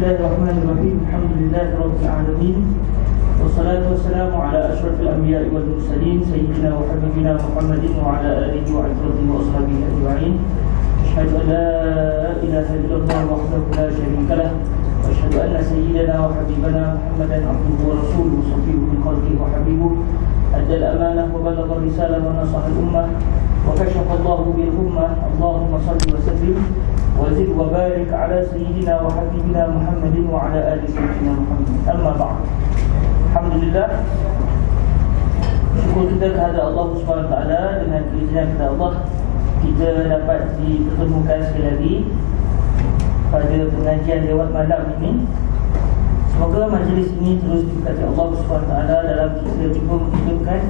Bismillahirrahmanirrahim. Alhamdulillahirabbil alamin. Wassalatu wassalamu ala asyrafil anbiya'i wal mursalin sayyidina wa habibina Muhammadin wa ala alihi wa ashabihi wa ashabihi ajma'in. Asyhadu an la ilaha illallah wahdahu la syarika lah wa asyhadu anna sayyidana wa habibana Muhammadan abduhu wa rasuluhu safiyyuhu min khalqihi wa habibuhu adda al-amanah wa balagha ar-risalah wa nasaha al-ummah wa kashafa Allahu bil ummah. Allahumma shalli wa sallim wazid wa barik ala sayyidina wa habibina Muhammadin wa ala ali sayyidina Muhammad. Amma ba'd. Alhamdulillah, syukur kita kepada Allah Subhanahu wa taala, dengan izin kepada Allah kita dapat dipertemukan sekali lagi pada pengajian lewat malam ini. Semoga majlis ini terus diberkati Allah Subhanahu wa taala dalam kita cuba menghidupkan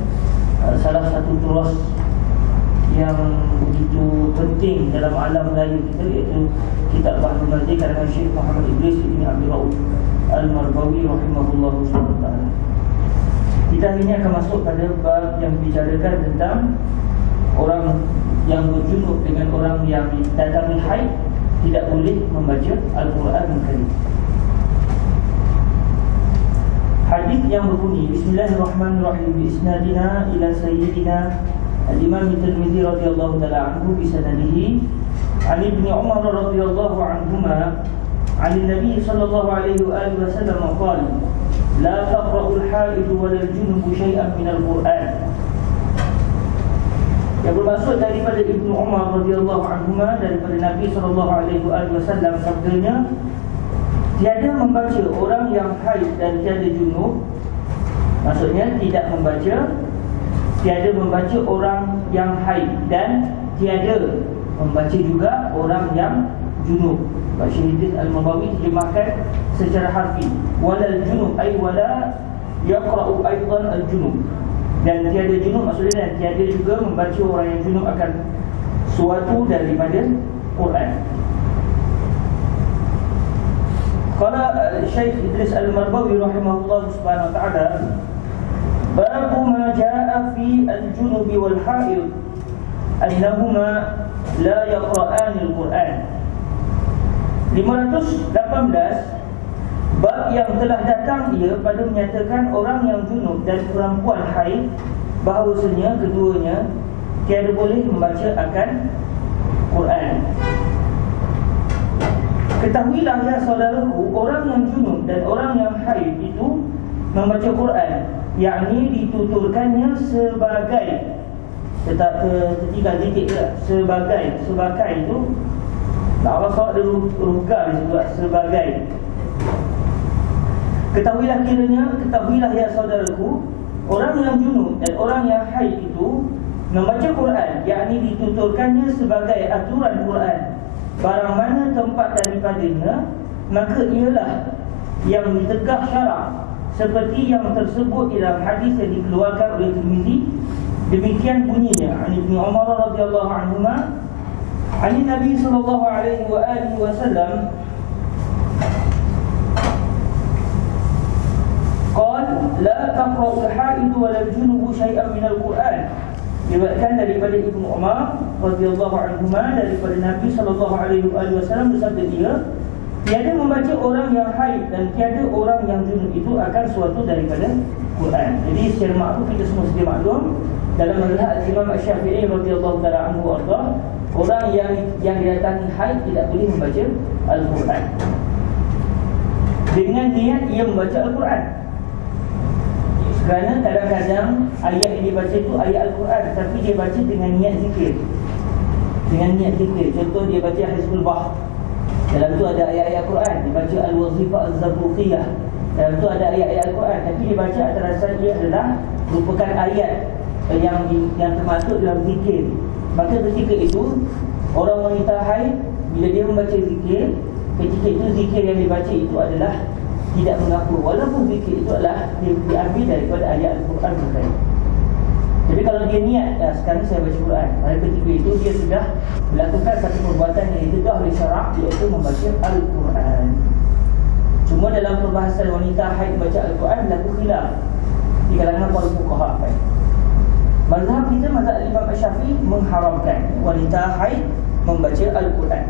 salah satu turas yang begitu penting dalam alam raya kita, iaitu kitab Bahrul Majid karangan Syekh Muhammad Idris bin Abdul Rauf Al-Marbawi rahimahullah SWT. Kita hari ini akan masuk pada bab yang bicarakan tentang orang yang berjunub dengan orang yang datangi haid tidak boleh membaca Al-Quran Al-Karim. Hadis yang berbunyi, Bismillahirrahmanirrahim, Isnadina ila Sayyidina Al-Imam Tirmidzi radhiyallahu ta'ala anhu bisanadihi an Ibni Umar radhiyallahu anhuma an Nabi sallallahu alaihi wa alihi wasallam qala la taqra'u al-haid wa al-junub shay'an min al-Qur'an. Yang bermaksud daripada Ibnu Umar radhiyallahu anhuma, daripada Nabi sallallahu alaihi wa alihi wasallam, sabdanya, tiada membaca orang yang haid dan tiada junub. Maksudnya tidak membaca, tiada membaca orang yang haid dan tiada membaca juga orang yang junub. Syekh Al-Marbawi terjemahkan secara harfi, walal junub ay wala yaqra'u aidan al-junub, dan tiada junub maksudnya dan tiada juga membaca orang yang junub akan suatu daripada Quran. Qala Syekh Idris Al-Marbawi rahimahullah subhanahu wa ta'ala, bab ma jaa fi al-junub wal haid annahuma la yaqra'an al-Quran. 518, bab yang telah datang ia pada menyatakan orang yang junub dan perempuan haid bahawasanya keduanya tiada boleh membaca akan Quran. Ketahuilah ya saudaraku, orang yang junub dan orang yang haid itu membaca Quran, yakni dituturkannya sebagai, tetap ketiga titik lah, sebagai itu tak apa, soal ada ruga disebut sebagai. Ketahuilah ya saudaraku, orang yang junub dan orang yang haid itu membaca Quran, yakni dituturkannya sebagai aturan Quran. Barang mana tempat daripadanya, maka ialah yang ditegah syarak, seperti yang tersebut dalam hadis yang dikeluarkan oleh Tirmidzi. Demikian bunyinya, an Ibnu Umar radhiyallahu anhuma an Nabi sallallahu alaihi wa alihi wasallam qala la taqra'u al-haid wa la al-junub shay'an min al-Quran. Diriwayatkan daripada Ibnu Umar radhiyallahu anhuma, daripada Nabi sallallahu alaihi wasallam bersabda dia, tiada membaca orang yang haid dan tiada orang yang junub itu akan suatu daripada Quran. Jadi secara maklum kita semua sedia maklum, dalam mazhab Imam Syafi'i radhiyallahu ta'ala anhu arda, orang yang didatangi haid tidak boleh membaca Al-Quran dengan niat ia membaca Al-Quran. Kerana kadang-kadang ayat yang dibaca itu ayat Al-Quran, tapi dia baca dengan niat zikir. Contoh dia baca Hizbul Bahr, dalam tu ada ayat-ayat Quran. Dibaca Al-Wazifah Al-Zabuqiyah, dalam tu ada ayat-ayat Al-Quran, tapi dibaca antara dia adalah merupakan ayat yang termasuk dalam zikir. Maka ketika itu orang wanita haid, bila dia membaca zikir, ketika itu zikir yang dibaca itu adalah tidak mengaku, walaupun zikir itu adalah diambil daripada ayat Al-Quran berkait. Jadi kalau dia niat, sekarang saya baca Quran, pada ketika itu dia sudah melakukan satu perbuatan yang ditegah oleh syarak, iaitu membaca Al-Quran. Cuma dalam perbahasan wanita haid baca Al-Quran berlaku khilaf di kalangan para fuqaha. Mazhab kita, mazhab Imam Syafi'i, mengharamkan wanita haid membaca Al-Quran.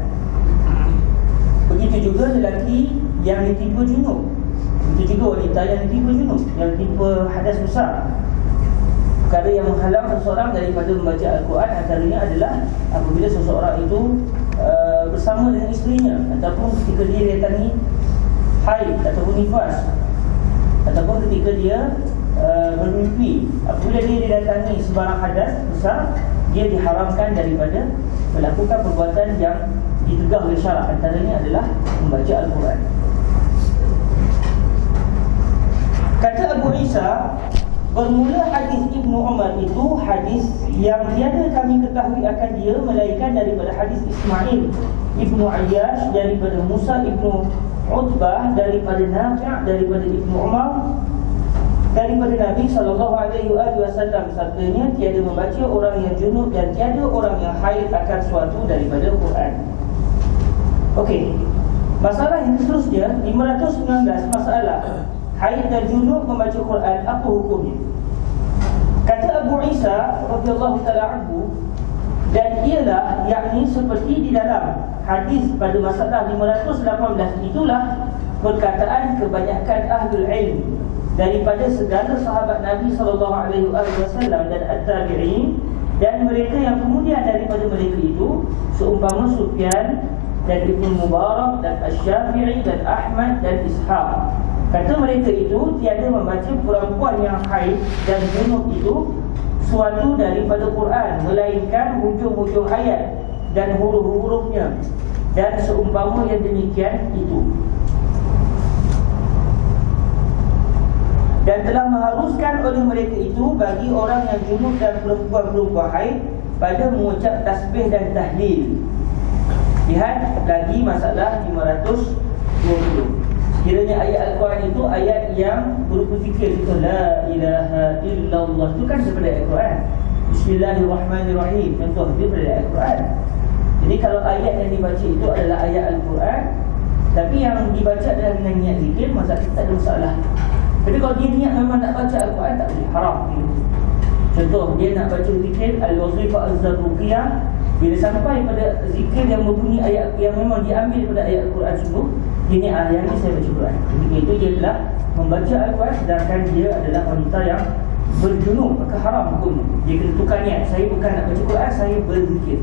Begitu juga lelaki yang ditimpa junub. Itu juga wanita yang ditimpa junub, yang ditimpa hadas besar. Perkara yang menghalang seseorang daripada membaca Al-Quran antaranya adalah apabila seseorang itu bersama dengan isterinya, ataupun ketika dia datangi haid ataupun nifas, ataupun ketika dia bermimpi. Apabila dia didatangi sebarang hadas besar, dia diharamkan daripada melakukan perbuatan yang ditegah oleh syarak. Antaranya adalah membaca Al-Quran. Kata Abu Isa, bermula hadis Ibnu Umar itu hadis yang tiada kami ketahui akan dia melainkan daripada hadis Ismail Ibnu Ayyash, daripada Musa Ibnu Utbah, daripada Nafi', daripada Ibnu Umar, daripada Nabi SAW. Sabdanya, tiada membaca orang yang junub dan tiada orang yang haid akan suatu daripada Quran. Okey, masalah yang seterusnya 519, masalah haid dan junub membaca Quran, apa hukumnya? Kata Abu Isa radhiyallahu taala anhu, dan ialah yakni seperti di dalam hadis pada masalah 518, itulah perkataan kebanyakan ahlul ilm daripada segala sahabat Nabi SAW dan at-tabi'in, dan mereka yang kemudian daripada mereka itu seumpama Sufyan dan Ibnu Mubarak dan Asy-Syafi'i dan Ahmad dan Ishaq. Kata mereka itu tiada membaca perempuan yang haid dan junub itu suatu daripada Quran, melainkan hujung-hujung ayat dan huruf-hurufnya, dan seumpama yang demikian itu. Dan telah mengharuskan oleh mereka itu bagi orang yang junub dan perempuan-perempuan haid pada mengucap tasbih dan tahlil. Lihat lagi masalah 520. Kiranya ayat Al-Quran itu ayat yang berupa zikir. Itu la ilaha illallah, itu kan daripada Al-Quran. Bismillahirrahmanirrahim, contoh dia daripada Al-Quran. Jadi kalau ayat yang dibaca itu adalah ayat Al-Quran, tapi yang dibaca adalah dengan niat zikir, masa kita tak ada masalah. Tapi kalau dia niat memang nak baca Al-Quran, tak boleh, haram. Contoh, dia nak baca zikir Al-Wazifah Az-Zarruqiyah, bila sampai pada zikir yang berbunyi ayat yang memang diambil daripada ayat Al-Quran sungguh, ini ayat ini saya baca Quran. Ketika itu dia telah membaca Al-Quran, sedangkan dia adalah wanita yang berjunub, maka haram hukumnya. Dia kena tukar niat, saya bukan nak baca Quran, saya berzikir.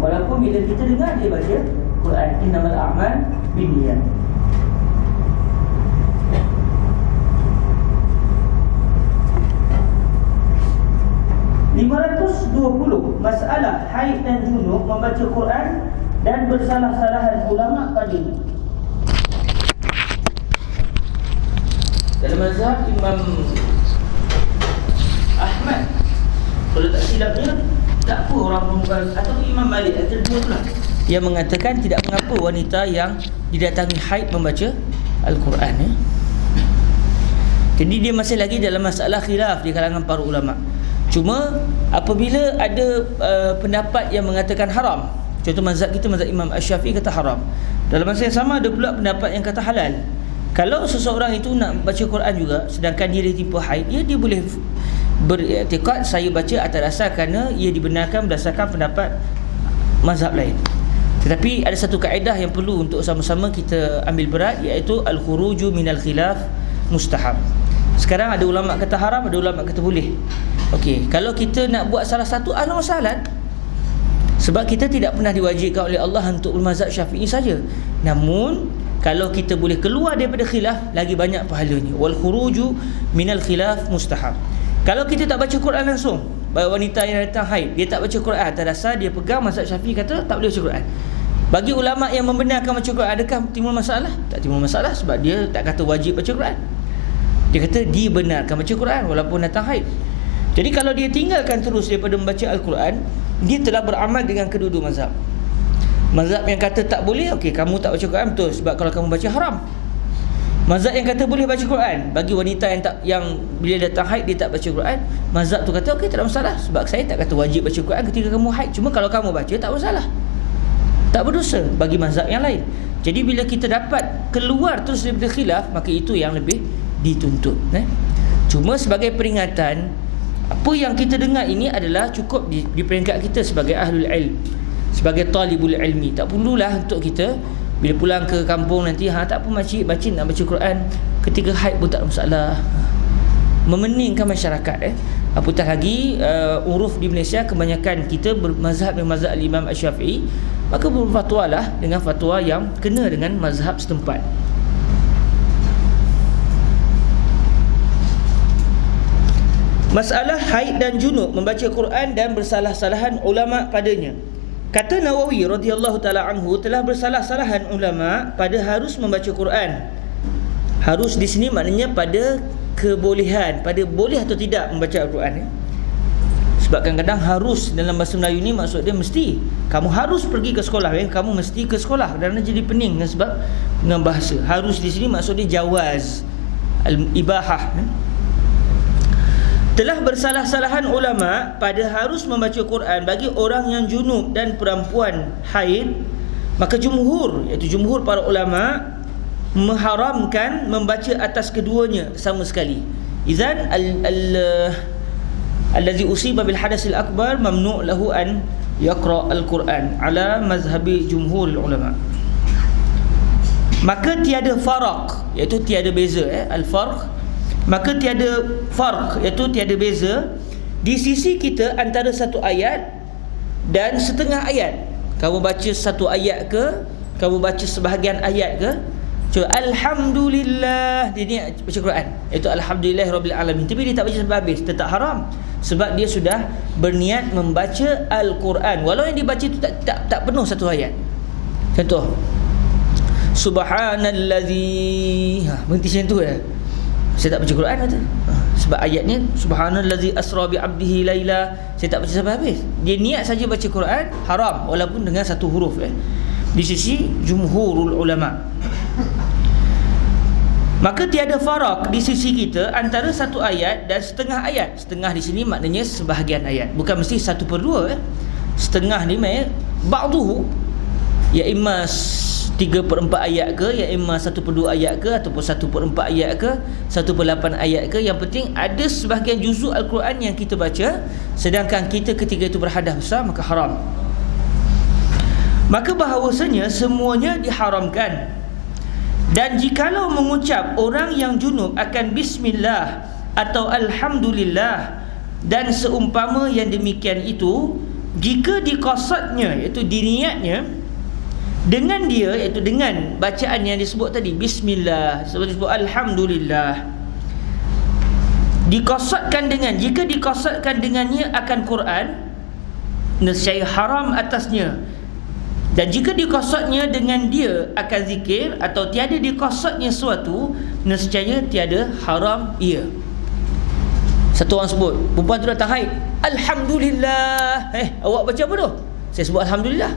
Walaupun bila kita dengar dia baca Quran, innamal a'mal binniyat. Masalah haid dan junub membaca Quran dan bersalah-salahan ulama padanya. Dalam mazhab Imam Ahmad, kalau tak silapnya, tak apa orang perempuan, atau Imam Malik, atau dua tu lah, yang mengatakan tidak mengapa wanita yang didatangi haid membaca Al-Quran. Jadi dia masih lagi dalam masalah khilaf di kalangan para ulama. Cuma apabila ada pendapat yang mengatakan haram, contoh mazhab kita, mazhab Imam Asy-Syafi'i kata haram, dalam masa yang sama ada pula pendapat yang kata halal. Kalau seseorang itu nak baca Quran juga sedangkan dia ditimpa haid, dia boleh beriktikad saya baca atas dasar kerana ia dibenarkan berdasarkan pendapat mazhab lain. Tetapi ada satu kaedah yang perlu untuk sama-sama kita ambil berat, iaitu al-khuruju minal khilaf mustahab. Sekarang ada ulama kata haram, ada ulama kata boleh. Okey, kalau kita nak buat salah satu, ahlan wa sahlan. Sebab kita tidak pernah diwajibkan oleh Allah untuk bermazhab Syafi'i saja. Namun kalau kita boleh keluar daripada khilaf, lagi banyak pahalanya. Wal khuruju minal khilaf mustahab. Kalau kita tak baca Quran langsung, wanita yang datang haid, dia tak baca Quran atas dasar dia pegang mazhab Syafi'i kata tak boleh baca Quran. Bagi ulama yang membenarkan baca Quran, adakah timbul masalah? Tak timbul masalah, sebab dia tak kata wajib baca Quran. Dia kata dibenarkan baca Quran walaupun datang haid. Jadi kalau dia tinggalkan terus daripada membaca Al-Quran, dia telah beramal dengan kedua-dua mazhab. Mazhab yang kata tak boleh, okey, kamu tak baca Quran, betul, sebab kalau kamu baca haram. Mazhab yang kata boleh baca Quran, bagi wanita yang bila datang haid dia tak baca Quran, mazhab tu kata okey, tak ada masalah, sebab saya tak kata wajib baca Quran ketika kamu haid, cuma kalau kamu baca tak masalah, tak berdosa bagi mazhab yang lain. Jadi bila kita dapat keluar terus daripada khilaf, maka itu yang lebih dituntut. Cuma sebagai peringatan, apa yang kita dengar ini adalah cukup di peringkat kita sebagai ahlul ilm, sebagai talibul ilmi. Tak perlulah untuk kita Bila pulang ke kampung nanti, tak apa makcik, nak baca Quran ketika haid pun tak ada masalah. Memeningkan masyarakat. Apatah lagi uruf di Malaysia kebanyakan kita bermazhab dengan mazhab Imam Asy-Syafi'i, maka berfatwalah dengan fatwa yang kena dengan mazhab setempat. Masalah haid dan junub, membaca Quran dan bersalah-salahan ulama padanya. Kata Nawawi radhiyallahu taala anhu, telah bersalah-salahan ulama pada harus membaca Quran. Harus di sini maknanya pada kebolehan, pada boleh atau tidak membaca Al-Quran. Sebab kadang-kadang harus dalam bahasa Melayu ni maksud dia mesti. Kamu harus pergi ke sekolah, kamu mesti ke sekolah, kerana jadi pening sebab dengan bahasa. Harus di sini maksud dia jawaz, al-ibahah. Telah bersalah-salahan ulama pada harus membaca Quran bagi orang yang junub dan perempuan haid. Maka jumhur, iaitu jumhur para ulama, mengharamkan membaca atas keduanya sama sekali. Izan allazi usiba bil hadasil akbar mamnu' lahu an yaqra al-Quran ala mazhabi jumhur ulama. Maka tiada farq, iaitu tiada beza, al-farq. Maka tiada farq, iaitu tiada beza di sisi kita antara satu ayat dan setengah ayat. Kamu baca satu ayat ke, kamu baca sebahagian ayat ke, so, alhamdulillah, dia ni baca Quran, iaitu alhamdulillah rabbil alamin, tapi dia tak baca sampai habis, tetap haram. Sebab dia sudah berniat membaca Al-Quran, walau yang dibaca itu tak penuh satu ayat. Contoh, subhanallazi, berhenti macam tu ya. Saya tak baca Quran kata. Sebab ayatnya subhanallazi asra bi 'abdihi laila, saya tak baca sampai habis. Dia niat saja baca Quran, haram walaupun dengan satu huruf di sisi jumhurul ulama. Maka tiada farak di sisi kita antara satu ayat dan setengah ayat. Setengah di sini maknanya sebahagian ayat, bukan mesti 1/2. Setengah ni ba'duhu, ya imma 3/4 ayat ke, ya imma 1/2 ayat ke, ataupun 1/4 ayat ke, 1/8 ayat ke. Yang penting ada sebahagian juzuk Al-Quran yang kita baca, sedangkan kita ketika itu berhadas besar, maka haram. Maka bahawasanya semuanya diharamkan. Dan jikalau mengucap orang yang junub akan bismillah atau alhamdulillah dan seumpama yang demikian itu, jika dikasadnya, iaitu diniatnya dengan dia, iaitu dengan bacaan yang disebut tadi, bismillah, seperti disebut alhamdulillah, dikasadkan dengan, jika dikasadkan dengannya akan Quran, nescaya haram atasnya. Dan jika dikasadnya dengan dia akan zikir, atau tiada dikasadnya suatu, nescaya tiada haram ia. Satu orang sebut, perempuan tu datang haid, alhamdulillah, awak baca apa tu? Saya sebut alhamdulillah.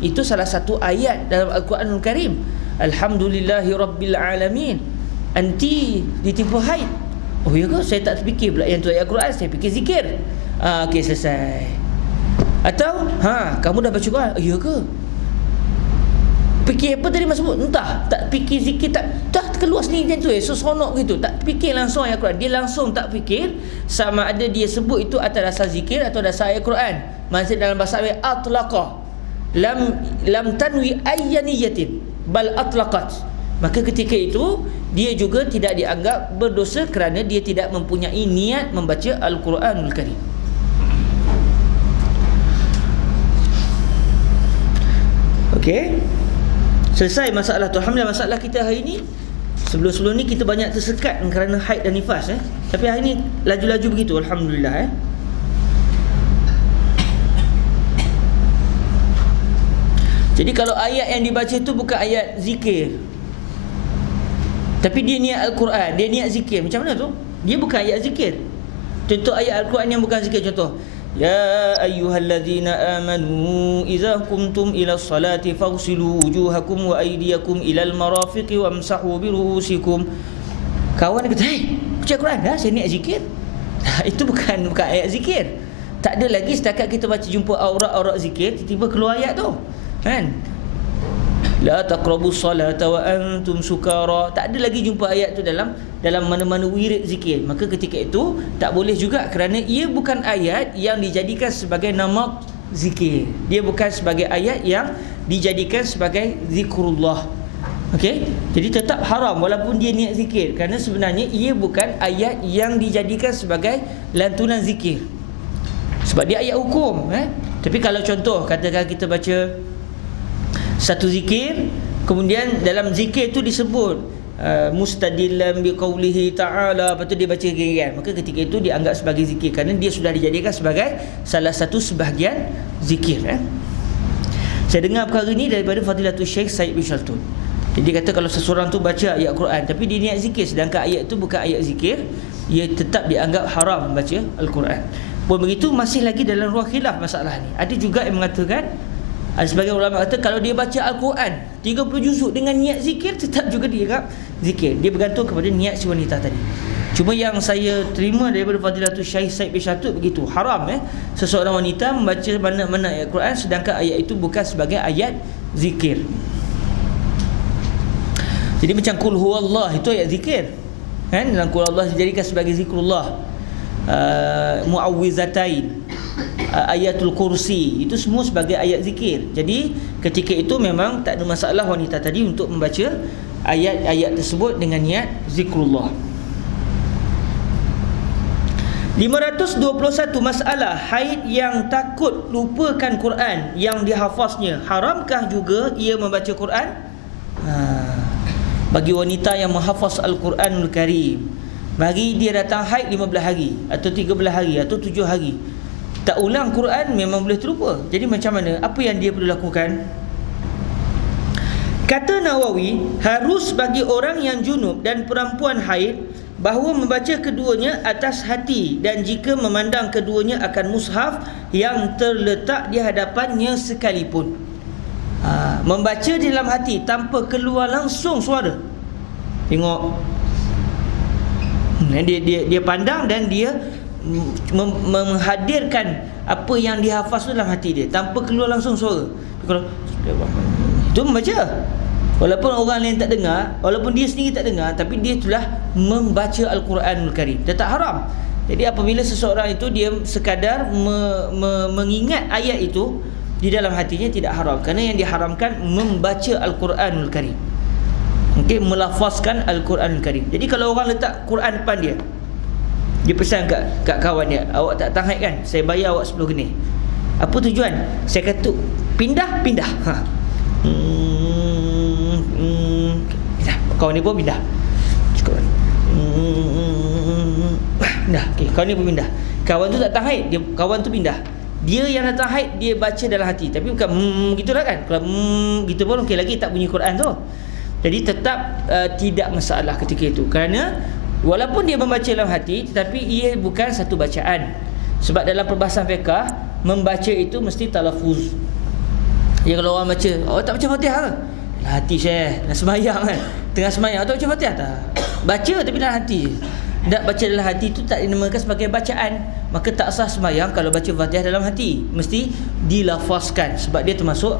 Itu salah satu ayat dalam Al-Quranul Karim. Alhamdulillahi rabbil alamin, anti ditimpa haid. Oh ya ke? Saya tak terfikir pula yang tu ayat Quran, saya fikir zikir. Okey, selesai. Atau kamu dah baca Quran, ya ke? Fikir apa tadi mas sebut? Entah, tak fikir zikir, tak keluar sini macam tu so seronok gitu. Tak fikir langsung ayat Quran. Dia langsung tak fikir sama ada dia sebut itu atas dasar zikir atau dasar ayat Quran. Maksud dalam bahasa Arab atlaqa, lam tanwi ayyaniyatin bal atlaqat. Maka ketika itu dia juga tidak dianggap berdosa kerana dia tidak mempunyai niat membaca Al-Quranul Karim. Okey, selesai masalah tu. Alhamdulillah, masalah kita hari ini. Sebelum-sebelum ni kita banyak tersekat kerana haid dan nifas tapi hari ni laju-laju begitu, alhamdulillah. Jadi kalau ayat yang dibaca tu bukan ayat zikir, tapi dia niat Al-Quran, dia niat zikir, macam mana tu? Dia bukan ayat zikir. Contoh ayat Al-Quran yang bukan zikir, contoh, ya ayyuhallazina amanu idza qumtum ila sholati faghsilu wujuhakum wa aydiyakum ilal marafiqi wamsahu bi ru'usikum. Kawan kata, baca Quran dah, saya niat zikir. Itu bukan ayat zikir. Tak ada lagi setakat kita baca jumpa aurat-aurat zikir, tiba-tiba keluar ayat tu, kan? La taqrabus salata wa antum sukara. Tak ada lagi jumpa ayat tu dalam mana-mana wirid zikir. Maka ketika itu tak boleh juga, kerana ia bukan ayat yang dijadikan sebagai nama zikir. Dia bukan sebagai ayat yang dijadikan sebagai zikrullah. Okey, jadi tetap haram walaupun dia niat zikir, kerana sebenarnya ia bukan ayat yang dijadikan sebagai lantunan zikir. Sebab dia ayat hukum. Tapi kalau contoh katakan kita baca satu zikir, kemudian dalam zikir tu disebut mustadillan biqaulihi ta'ala, lepas tu dia baca kan, maka ketika itu dianggap sebagai zikir kerana dia sudah dijadikan sebagai salah satu sebahagian zikir. Saya dengar perkara ini daripada Fadilatul Syekh Said bin Shaltun. Jadi kata kalau seseorang tu baca ayat Quran tapi dia niat zikir, sedangkan ayat tu bukan ayat zikir, ia tetap dianggap haram baca Al-Quran. Pun begitu masih lagi dalam ruang khilaf masalah ni. Ada juga yang mengatakan, ada sebagian ulama kata kalau dia baca Al-Quran 30 juzuk dengan niat zikir, tetap juga dianggap zikir. Dia bergantung kepada niat si wanita tadi. Cuma yang saya terima daripada Fadilatul Syekh Said bin Shaltun begitu, haram seseorang wanita membaca mana-mana ayat Quran sedangkan ayat itu bukan sebagai ayat zikir. Jadi macam qul huwallah itu ayat zikir, kan? Dalam qul huwallah dijadikan sebagai zikrullah. Muawwizatain, ayatul kursi, itu semua sebagai ayat zikir. Jadi ketika itu memang tak ada masalah wanita tadi untuk membaca ayat-ayat tersebut dengan niat zikrullah. 521 masalah haid yang takut lupakan Quran yang dihafaznya. Haramkah juga ia membaca Quran? Bagi wanita yang menghafaz Al-Quranul Karim, bagi dia datang haid 15 hari atau 13 hari atau 7 hari, tak ulang Quran memang boleh terlupa. Jadi macam mana? Apa yang dia perlu lakukan? Kata Nawawi, harus bagi orang yang junub dan perempuan haid bahawa membaca keduanya atas hati, dan jika memandang keduanya akan mushaf yang terletak di hadapannya sekalipun. Membaca di dalam hati tanpa keluar langsung suara. Tengok, dia pandang dan dia menghadirkan apa yang dihafaz dalam hati dia tanpa keluar langsung suara. Kalau itu membaca, walaupun orang lain tak dengar, walaupun dia sendiri tak dengar, tapi dia telah membaca Al-Quranul Karim, dia tak haram. Jadi apabila seseorang itu dia sekadar mengingat ayat itu di dalam hatinya, tidak haram, kerana yang diharamkan membaca Al-Quranul Karim. Okey, melafazkan Al-Quranul Karim. Jadi kalau orang letak Quran depan dia, dia pesan kat kawan dia, awak tak tahan kan, saya bayar awak 10 genih. Apa tujuan? Saya kata pindah. Pindah. Kawan dia pun pindah. Cakap pindah. Okey, kawan dia pun pindah. Kawan tu tak tahan, dia kawan tu pindah. Dia yang datang haid, dia baca dalam hati, tapi bukan gitulah kan. Kalau gitu pun okey lagi, tak bunyi Quran tu. Jadi tetap tidak masalah ketika itu, kerana walaupun dia membaca dalam hati, tetapi ia bukan satu bacaan. Sebab dalam perbahasan fiqh, membaca itu mesti talafuz. Ya, kalau orang baca, oh tak baca Fatihah ke? Dalam hati Syekh, nak sembahyang kan, tengah sembahyang, tak baca Fatihah tak? Baca tapi dalam hati. Tak baca dalam hati itu tak dinamakan sebagai bacaan, maka tak sah sembahyang kalau baca Fatihah dalam hati. Mesti dilafazkan, sebab dia termasuk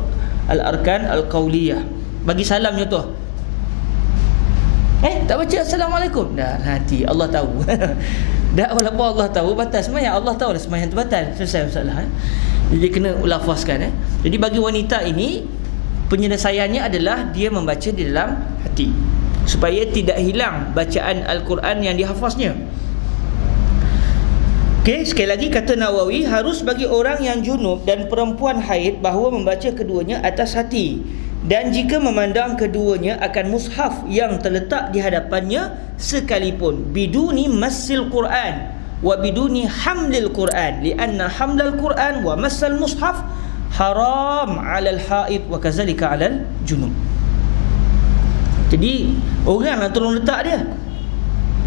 al-arkan al-qauliyah. Bagi salam contoh, tak baca Assalamualaikum, dah hati, Allah tahu. Dah, walaupun Allah tahu batal sembahyang, Allah tahu dah sembahyang tu batal, selesai masalah. Jadi kena lafazkan. Jadi bagi wanita ini, penyelesaiannya adalah dia membaca di dalam hati, supaya tidak hilang bacaan Al-Quran yang dihafaznya. Okey, sekali lagi kata Nawawi, harus bagi orang yang junub dan perempuan haid bahawa membaca keduanya atas hati, dan jika memandang keduanya akan mushaf yang terletak di hadapannya sekalipun, biduni massil Quran wa biduni hamlil Quran, lianna hamlal Quran wa massal mushaf haram 'alal haid wa kazalika 'alal junub. Jadi orang nak tolong letak dia.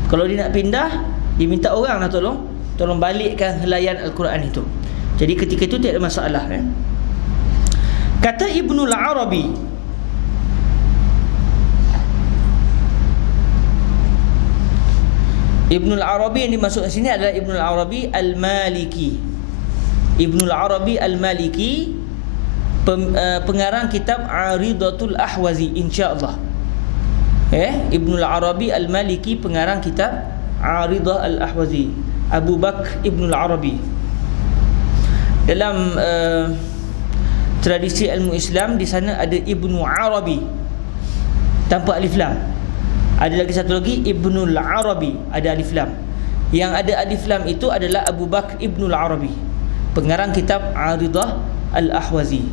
Kalau dia nak pindah, dia minta orang nak tolong balikkan helaian Al-Quran itu. Jadi ketika itu tidak ada masalah. Kata Ibnul Arabi, Ibnul Arabi yang dimaksud sini adalah Ibnul Arabi Al-Maliki. Ibnul Arabi Al-Maliki, pengarang kitab Aridatul Ahwazi, insya-Allah. Ibnul Arabi Al-Maliki, pengarang kitab Aridah Al-Ahwazi, Abu Bakr Ibnul Arabi. dalam tradisi ilmu Islam, di sana ada Ibnu Arabi tanpa alif lam. Ada lagi satu lagi Ibnul Arabi, ada alif lam. Yang ada alif lam itu adalah Abu Bakr Ibnul Arabi, pengarang kitab Aridah Al-Ahwazi.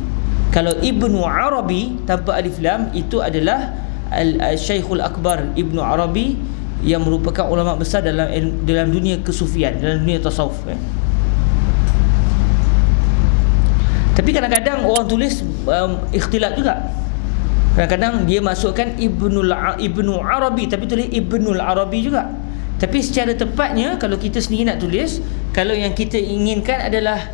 Kalau Ibnu Arabi tanpa alif lam itu adalah Al-Syekhul Akbar Ibnu Arabi, yang merupakan ulama besar dalam dunia kesufian, dalam dunia tasawuf. Tapi kadang-kadang orang tulis ikhtilat juga. Kadang-kadang dia masukkan Ibnu Arabi tapi tulis Ibnul Arabi juga. Tapi secara tepatnya kalau kita sendiri nak tulis, kalau yang kita inginkan adalah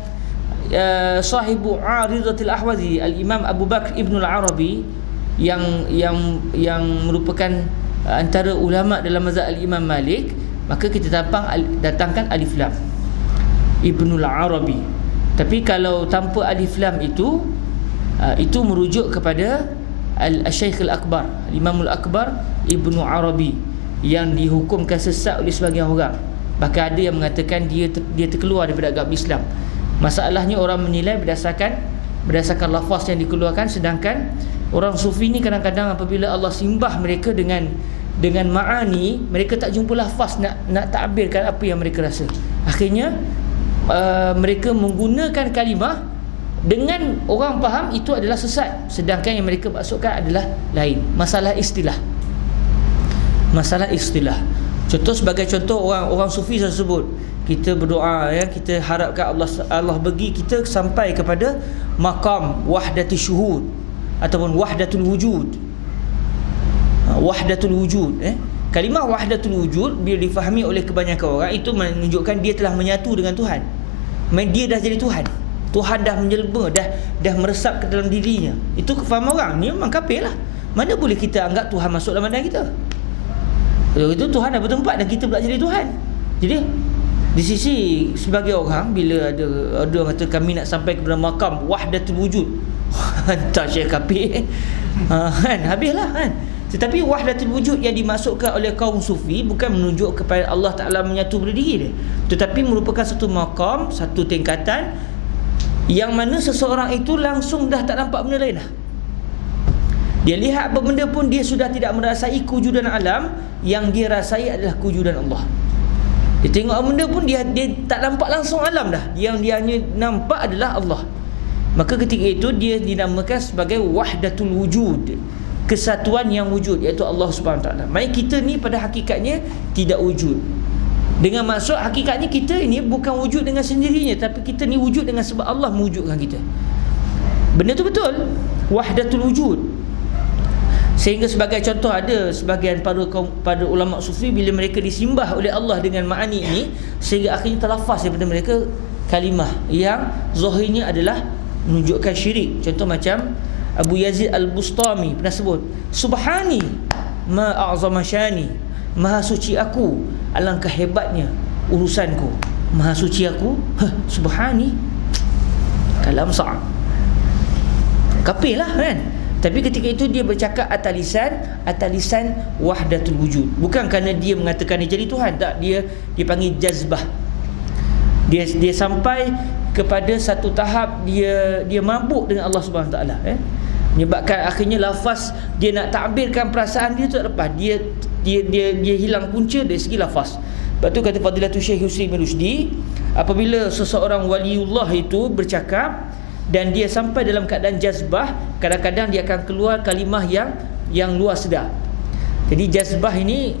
sahibu Aridatul Ahwazi, Al-Imam Abu Bakr Ibnul Arabi, yang merupakan antara ulama dalam mazhab Al-Imam Malik, maka kita datangkan alif lam Ibnul Arabi. Tapi kalau tanpa alif lam itu merujuk kepada Al-Syeikh Al-Akbar, Imamul Akbar Ibnu Arabi, yang dihukumkan sesat oleh sebagian orang. Bahkan ada yang mengatakan dia terkeluar daripada agama Islam. Masalahnya orang menilai berdasarkan lafaz yang dikeluarkan, sedangkan orang sufi ni kadang-kadang apabila Allah simbah mereka dengan ma'ani, mereka tak jumpa lafaz nak takbirkan apa yang mereka rasa. Akhirnya mereka menggunakan kalimah dengan orang faham itu adalah sesat, sedangkan yang mereka maksudkan adalah lain. Masalah istilah. Contoh, sebagai contoh, orang sufi tersebut, kita berdoa, kita harapkan Allah bagi kita sampai kepada maqam wahdatul syuhud ataupun wahdatul wujud. Wahdatul wujud, kalimah wahdatul wujud bila difahami oleh kebanyakan orang, itu menunjukkan dia telah menyatu dengan Tuhan. Dia dah jadi Tuhan. Tuhan dah menjelma, dah meresap ke dalam dirinya. Itu kefahaman orang ni memang kafir lah. Mana boleh kita anggap Tuhan masuk dalam badan kita? Kalau itu Tuhan dah bertempat dan kita pula jadi Tuhan. Jadi di sisi sebagai orang, bila ada orang kata kami nak sampai kepada makam wahdatul wujud, hantar syekh kafir, habislah kan. Tetapi wahdatul wujud yang dimasukkan oleh kaum sufi bukan menunjuk kepada Allah Ta'ala menyatu pada diri dia, tetapi merupakan satu makam, satu tingkatan yang mana seseorang itu langsung dah tak nampak benda lain dah. Dia lihat apa benda pun dia sudah tidak merasai kewujudan alam, yang dia rasai adalah kewujudan Allah. Dia tengok benda pun dia tak nampak langsung alam dah, yang dia hanya nampak adalah Allah. Maka ketika itu dia dinamakan sebagai wahdatul wujud, kesatuan yang wujud, iaitu Allah Subhanahu Wa Taala. Maksud kita ni pada hakikatnya tidak wujud. Dengan maksud hakikatnya kita ini bukan wujud dengan sendirinya, tapi kita ni wujud dengan sebab Allah mewujudkan kita. Benda tu betul, wahdatul wujud. Sehingga sebagai contoh, ada sebahagian pada ulama sufi, bila mereka disimbah oleh Allah dengan ma'ani ini, sehingga akhirnya terlafaz daripada mereka kalimah yang zahirnya adalah menunjukkan syirik. Contoh macam Abu Yazid Al-Bustami pernah sebut, Subhani ma a'zama syani, maha suci aku, alangkah hebatnya urusanku. Maha suci aku, Subhani, kalam sa'ab, kafir lah kan. Tapi ketika itu dia bercakap atas lisan wahdatul wujud, bukan kerana dia mengatakan dia jadi Tuhan, tak, dia panggil jazbah. Dia sampai kepada satu tahap dia mabuk dengan Allah Subhanahu Taala, menyebabkan akhirnya lafaz dia nak takbirkan perasaan dia tu tak lepas, dia hilang punca dari segi lafaz. Lepas tu kata Fadilatul Syekh Yusri bin Rushdi, apabila seseorang waliullah itu bercakap dan dia sampai dalam keadaan jazbah, kadang-kadang dia akan keluar kalimah yang luar sedar. Jadi jazbah ini,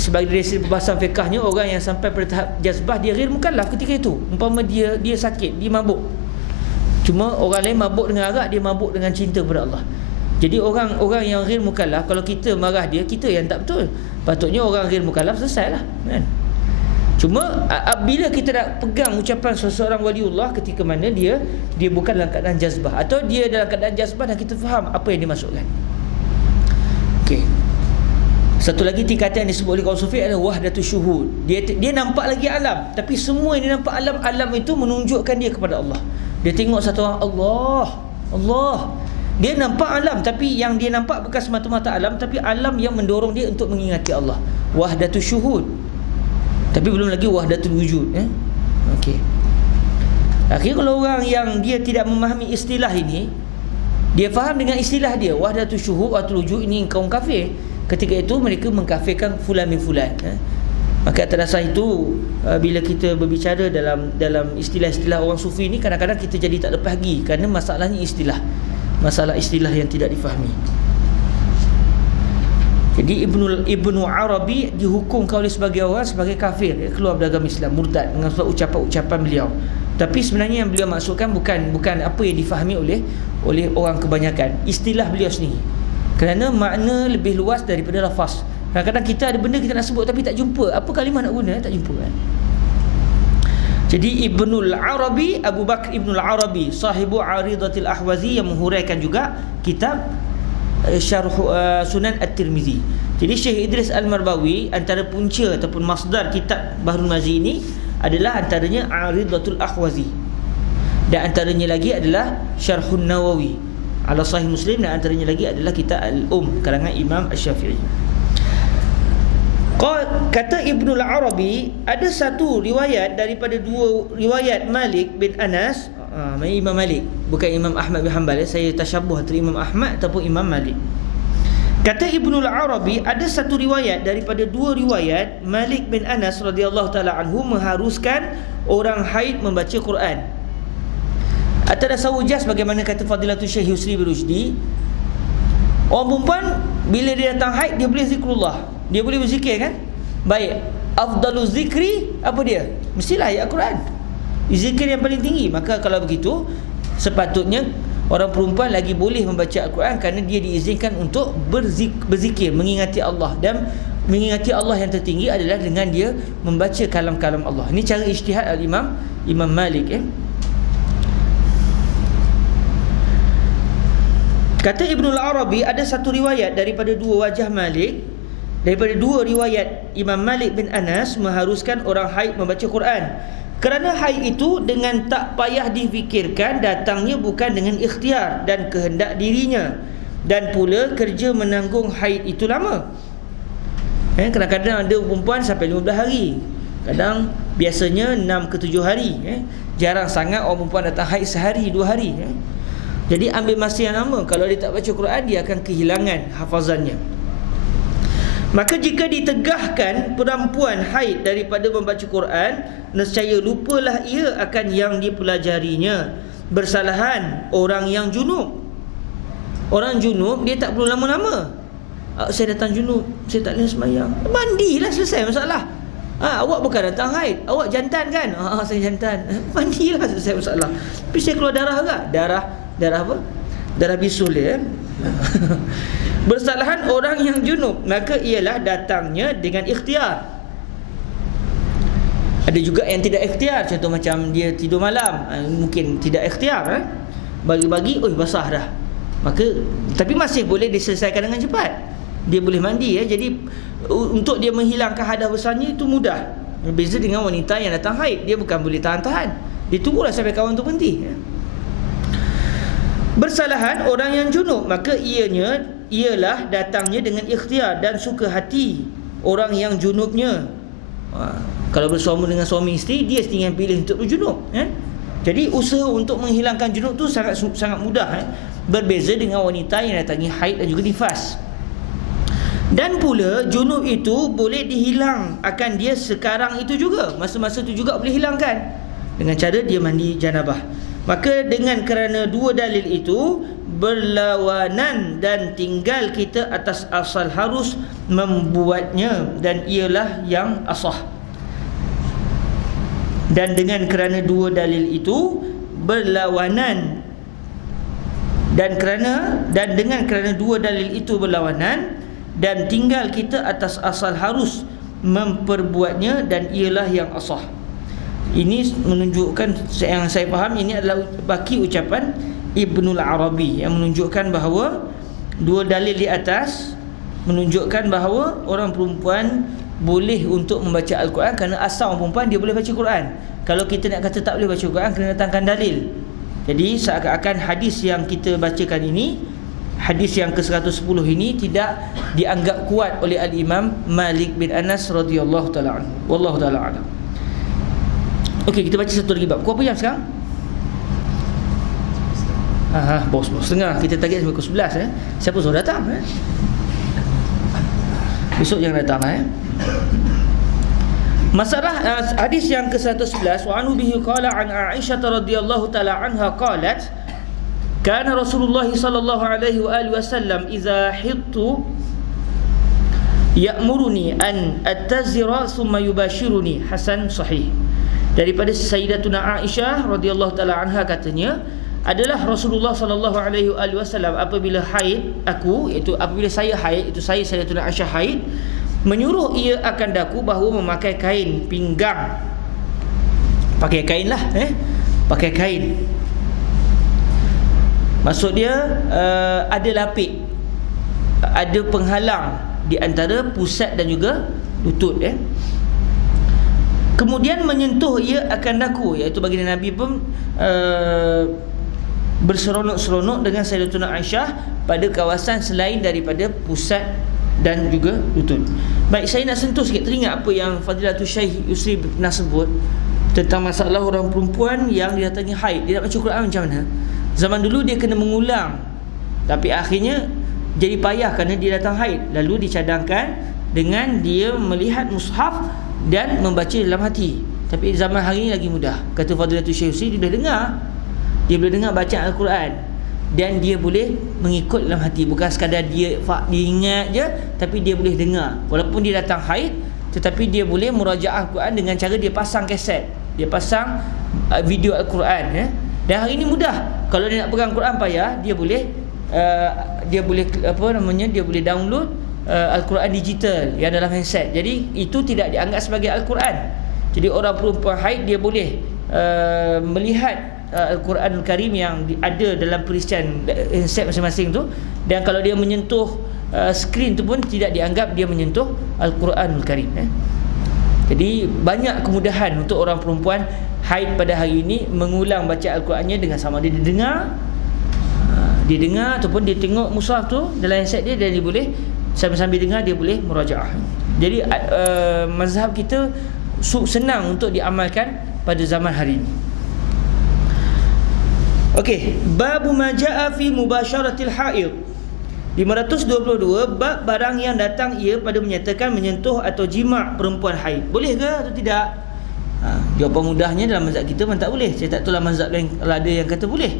sebagai dari segi perbahasan fiqahnya, orang yang sampai pada tahap jazbah, dia ghair mukallaf ketika itu. Umpama dia sakit, dia mabuk. Cuma orang lain mabuk dengan arak, dia mabuk dengan cinta kepada Allah. Jadi orang yang ghair mukallaf, kalau kita marah dia, kita yang tak betul. Patutnya orang ghair mukallaf selesailah, kan? Cuma bila kita nak pegang ucapan seseorang waliullah ketika mana dia bukan dalam keadaan jazbah, atau dia dalam keadaan jazbah dan kita faham apa yang dimaksudkan. Okey. Satu lagi tingkatan yang disebut oleh kaum sufi adalah wahdatul syuhud. Dia nampak lagi alam, tapi semua yang dia nampak alam itu menunjukkan dia kepada Allah. Dia tengok satu orang, Allah. Dia nampak alam, tapi yang dia nampak bukan semata-mata alam, tapi alam yang mendorong dia untuk mengingati Allah. Wahdatul syuhud. Tapi belum lagi wahdatul wujud, Okey. Akhirnya kalau orang yang dia tidak memahami istilah ini, dia faham dengan istilah dia, wahdatul syuhud wahdatul wujud, ini kaum kafir. Ketika itu mereka mengkafirkan fulan min fulan. Maka atas dasar itu, bila kita berbicara dalam istilah-istilah orang sufi ni, kadang-kadang kita jadi tak lepas pergi, kerana masalahnya istilah, masalah istilah yang tidak difahami. Jadi Ibnu Arabi dihukumkan oleh sebagai orang sebagai kafir, keluar dari agama Islam, murtad dengan sebab ucapan-ucapan beliau. Tapi sebenarnya yang beliau maksudkan bukan apa yang difahami oleh orang kebanyakan, istilah beliau sendiri. Kerana makna lebih luas daripada lafaz. Kadang-kadang kita ada benda kita nak sebut tapi tak jumpa apa kalimah nak guna, tak jumpa kan. Jadi Ibnul Arabi, Abu Bakr Ibnul Arabi, sahibu Aridatil Ahwazi, yang menghuraikan juga kitab Syarh Sunan At-Tirmizi. Jadi Syekh Idris Al-Marbawi, antara punca ataupun masdar kitab Bahrul Mazi ini adalah antaranya Aridatul Ahwazi, dan antaranya lagi adalah Syarhun Nawawi ala Sahih Muslim, dan antaranya lagi adalah kitab Al-Um karangan Imam Asy-Syafi'i. Kata Ibnul Arabi, ada satu riwayat daripada dua riwayat Malik bin Anas, Imam Malik, bukan Imam Ahmad bin Hanbal. Saya tasyabuh antara Imam Ahmad ataupun Imam Malik. Kata Ibnul Arabi, ada satu riwayat daripada dua riwayat Malik bin Anas radhiyallahu taala anhu mengharuskan orang haid membaca Quran. Atas dasar ujas, bagaimana kata Fadilatul Syekh Yusri bin Rushdi, orang perempuan bila dia datang haid, dia boleh zikrullah, dia boleh berzikir kan? Baik, afdaluz zikri apa dia? Mestilah ayat Quran, zikir yang paling tinggi. Maka kalau begitu, sepatutnya orang perempuan lagi boleh membaca Al-Quran, kerana dia diizinkan untuk berzikir, mengingati Allah. Dan mengingati Allah yang tertinggi adalah dengan dia membaca kalam-kalam Allah. Ini cara ijtihad Imam Malik. Kata Ibnul Arabi, ada satu riwayat daripada dua wajah Malik, daripada dua riwayat Imam Malik bin Anas mengharuskan orang haid membaca Quran. Kerana haid itu dengan tak payah difikirkan, datangnya bukan dengan ikhtiar dan kehendak dirinya, dan pula kerja menanggung haid itu lama. Kadang-kadang ada perempuan sampai 15 hari, kadang biasanya 6 ke 7 hari. Jarang sangat orang perempuan datang haid sehari 2 hari. Jadi ambil masa yang lama. Kalau dia tak baca Quran, dia akan kehilangan hafazannya. Maka jika ditegahkan perempuan haid daripada membaca Quran, nescaya lupalah ia akan yang dipelajarinya. Bersalahan orang yang junub. Orang junub dia tak perlu lama-lama. Saya datang junub, saya tak boleh sembahyang, mandilah, selesai masalah. Awak bukan datang haid, awak jantan kan? Saya jantan. Mandilah, selesai masalah. Tapi saya keluar darah ke? Darah apa? Darah bisul dia. Bersalahan orang yang junub, maka ialah datangnya dengan ikhtiar. Ada juga yang tidak ikhtiar, contoh macam dia tidur malam, mungkin tidak ikhtiar, bagi-bagi, basah dah. Maka tapi masih boleh diselesaikan dengan cepat. Dia boleh mandi. Jadi untuk dia menghilangkan hadas besarnya itu mudah. Berbeza dengan wanita yang datang haid, dia bukan boleh tahan-tahan, dia tunggulah sampai kawan tu berhenti. Bersalahan orang yang junub, maka ialah datangnya dengan ikhtiar dan suka hati orang yang junubnya. Kalau bersama dengan suami isteri, dia sendiri yang pilih untuk berjunub. Jadi usaha untuk menghilangkan junub tu sangat mudah. Berbeza dengan wanita yang datangi haid dan juga nifas. Dan pula junub itu boleh dihilang akan dia sekarang itu juga, masa-masa itu juga boleh hilangkan dengan cara dia mandi janabah. Maka dengan kerana dua dalil itu berlawanan, dan tinggal kita atas asal harus membuatnya, dan ialah yang asah. Dan dengan kerana dua dalil itu berlawanan, dan dengan kerana dua dalil itu berlawanan, dan tinggal kita atas asal harus memperbuatnya, dan ialah yang asah. Ini menunjukkan, yang saya faham, ini adalah baki ucapan Ibnul Arabi, yang menunjukkan bahawa dua dalil di atas menunjukkan bahawa orang perempuan boleh untuk membaca Al-Quran, kerana asal orang perempuan dia boleh baca Quran. Kalau kita nak kata tak boleh baca Quran, kena datangkan dalil. Jadi seakan-akan hadis yang kita bacakan ini, hadis yang ke-110 ini, tidak dianggap kuat oleh Al-Imam Malik bin Anas radhiyallahu ta'ala anhu. Wallahu ta'ala alam. Okey, kita baca satu lagi bab. Kau apa jam sekarang? Bos setengah. Kita target sampai pukul 11 Siapa suruh datang besok jangan datang Masalah hadis yang ke-111, wa anhu bihi qala an Aisyah radhiyallahu taala anha qalat kana Rasulullah sallallahu alaihi wa alihi wasallam idza hittu ya'muruni an attazira thumma yubashiruni. Hasan sahih. Daripada Sayyidatuna Aisyah radhiyallahu taala anha katanya, adalah Rasulullah sallallahu alaihi wasallam apabila haid aku, iaitu apabila saya haid, itu saya Sayyidatuna Aisyah haid, menyuruh ia akan daku bahawa memakai kain pinggang. Pakai kain lah pakai kain. Maksud dia ada lapik, ada penghalang di antara pusat dan juga lutut Kemudian menyentuh ia akan daku, iaitu baginda Nabi pun berseronok-seronok dengan Sayyidatuna Aisyah pada kawasan selain daripada pusat dan juga lutut. Baik, saya nak sentuh sikit. Teringat apa yang Fadilatul Syekh Yusri pernah sebut tentang masalah orang perempuan yang didatangi haid. Dia nak baca Quran macam mana? Zaman dulu dia kena mengulang, tapi akhirnya jadi payah kerana dia datang haid. Lalu dicadangkan dengan dia melihat mushaf dan membaca dalam hati. Tapi zaman hari ini lagi mudah. Kata Fadilatul Syekh Yusri, dia boleh dengar. Dia boleh dengar bacaan Al-Quran dan dia boleh mengikut dalam hati. Bukan sekadar dia ingat je, tapi dia boleh dengar. Walaupun dia datang haid, tetapi dia boleh murajaah Al-Quran dengan cara dia pasang kaset, dia pasang video Al-Quran Dan hari ini mudah. Kalau dia nak pegang Al-Quran payah, dia boleh dia boleh download Al-Quran digital yang dalam handset. Jadi itu tidak dianggap sebagai Al-Quran. Jadi orang perempuan haid dia boleh melihat Al-Quran Karim yang ada dalam perisian handset masing-masing tu, dan kalau dia menyentuh skrin tu pun tidak dianggap dia menyentuh Al-Quranul Karim Jadi banyak kemudahan untuk orang perempuan haid pada hari ini mengulang baca Al-Qurannya dengan sama ada dia dengar ataupun dia tengok mushaf tu dalam handset dia, dan dia boleh sambil-sambil dengar dia boleh murajaah. Jadi mazhab kita senang untuk diamalkan pada zaman hari ini. Okey, bab ma jaa fi mubasharatil haid. 522, bab barang yang datang ia pada menyatakan menyentuh atau jima' perempuan haid. Boleh ke atau tidak? Jawapan mudahnya dalam mazhab kita memang tak boleh. Saya tak tahu lah mazhab lain kalau ada yang kata boleh.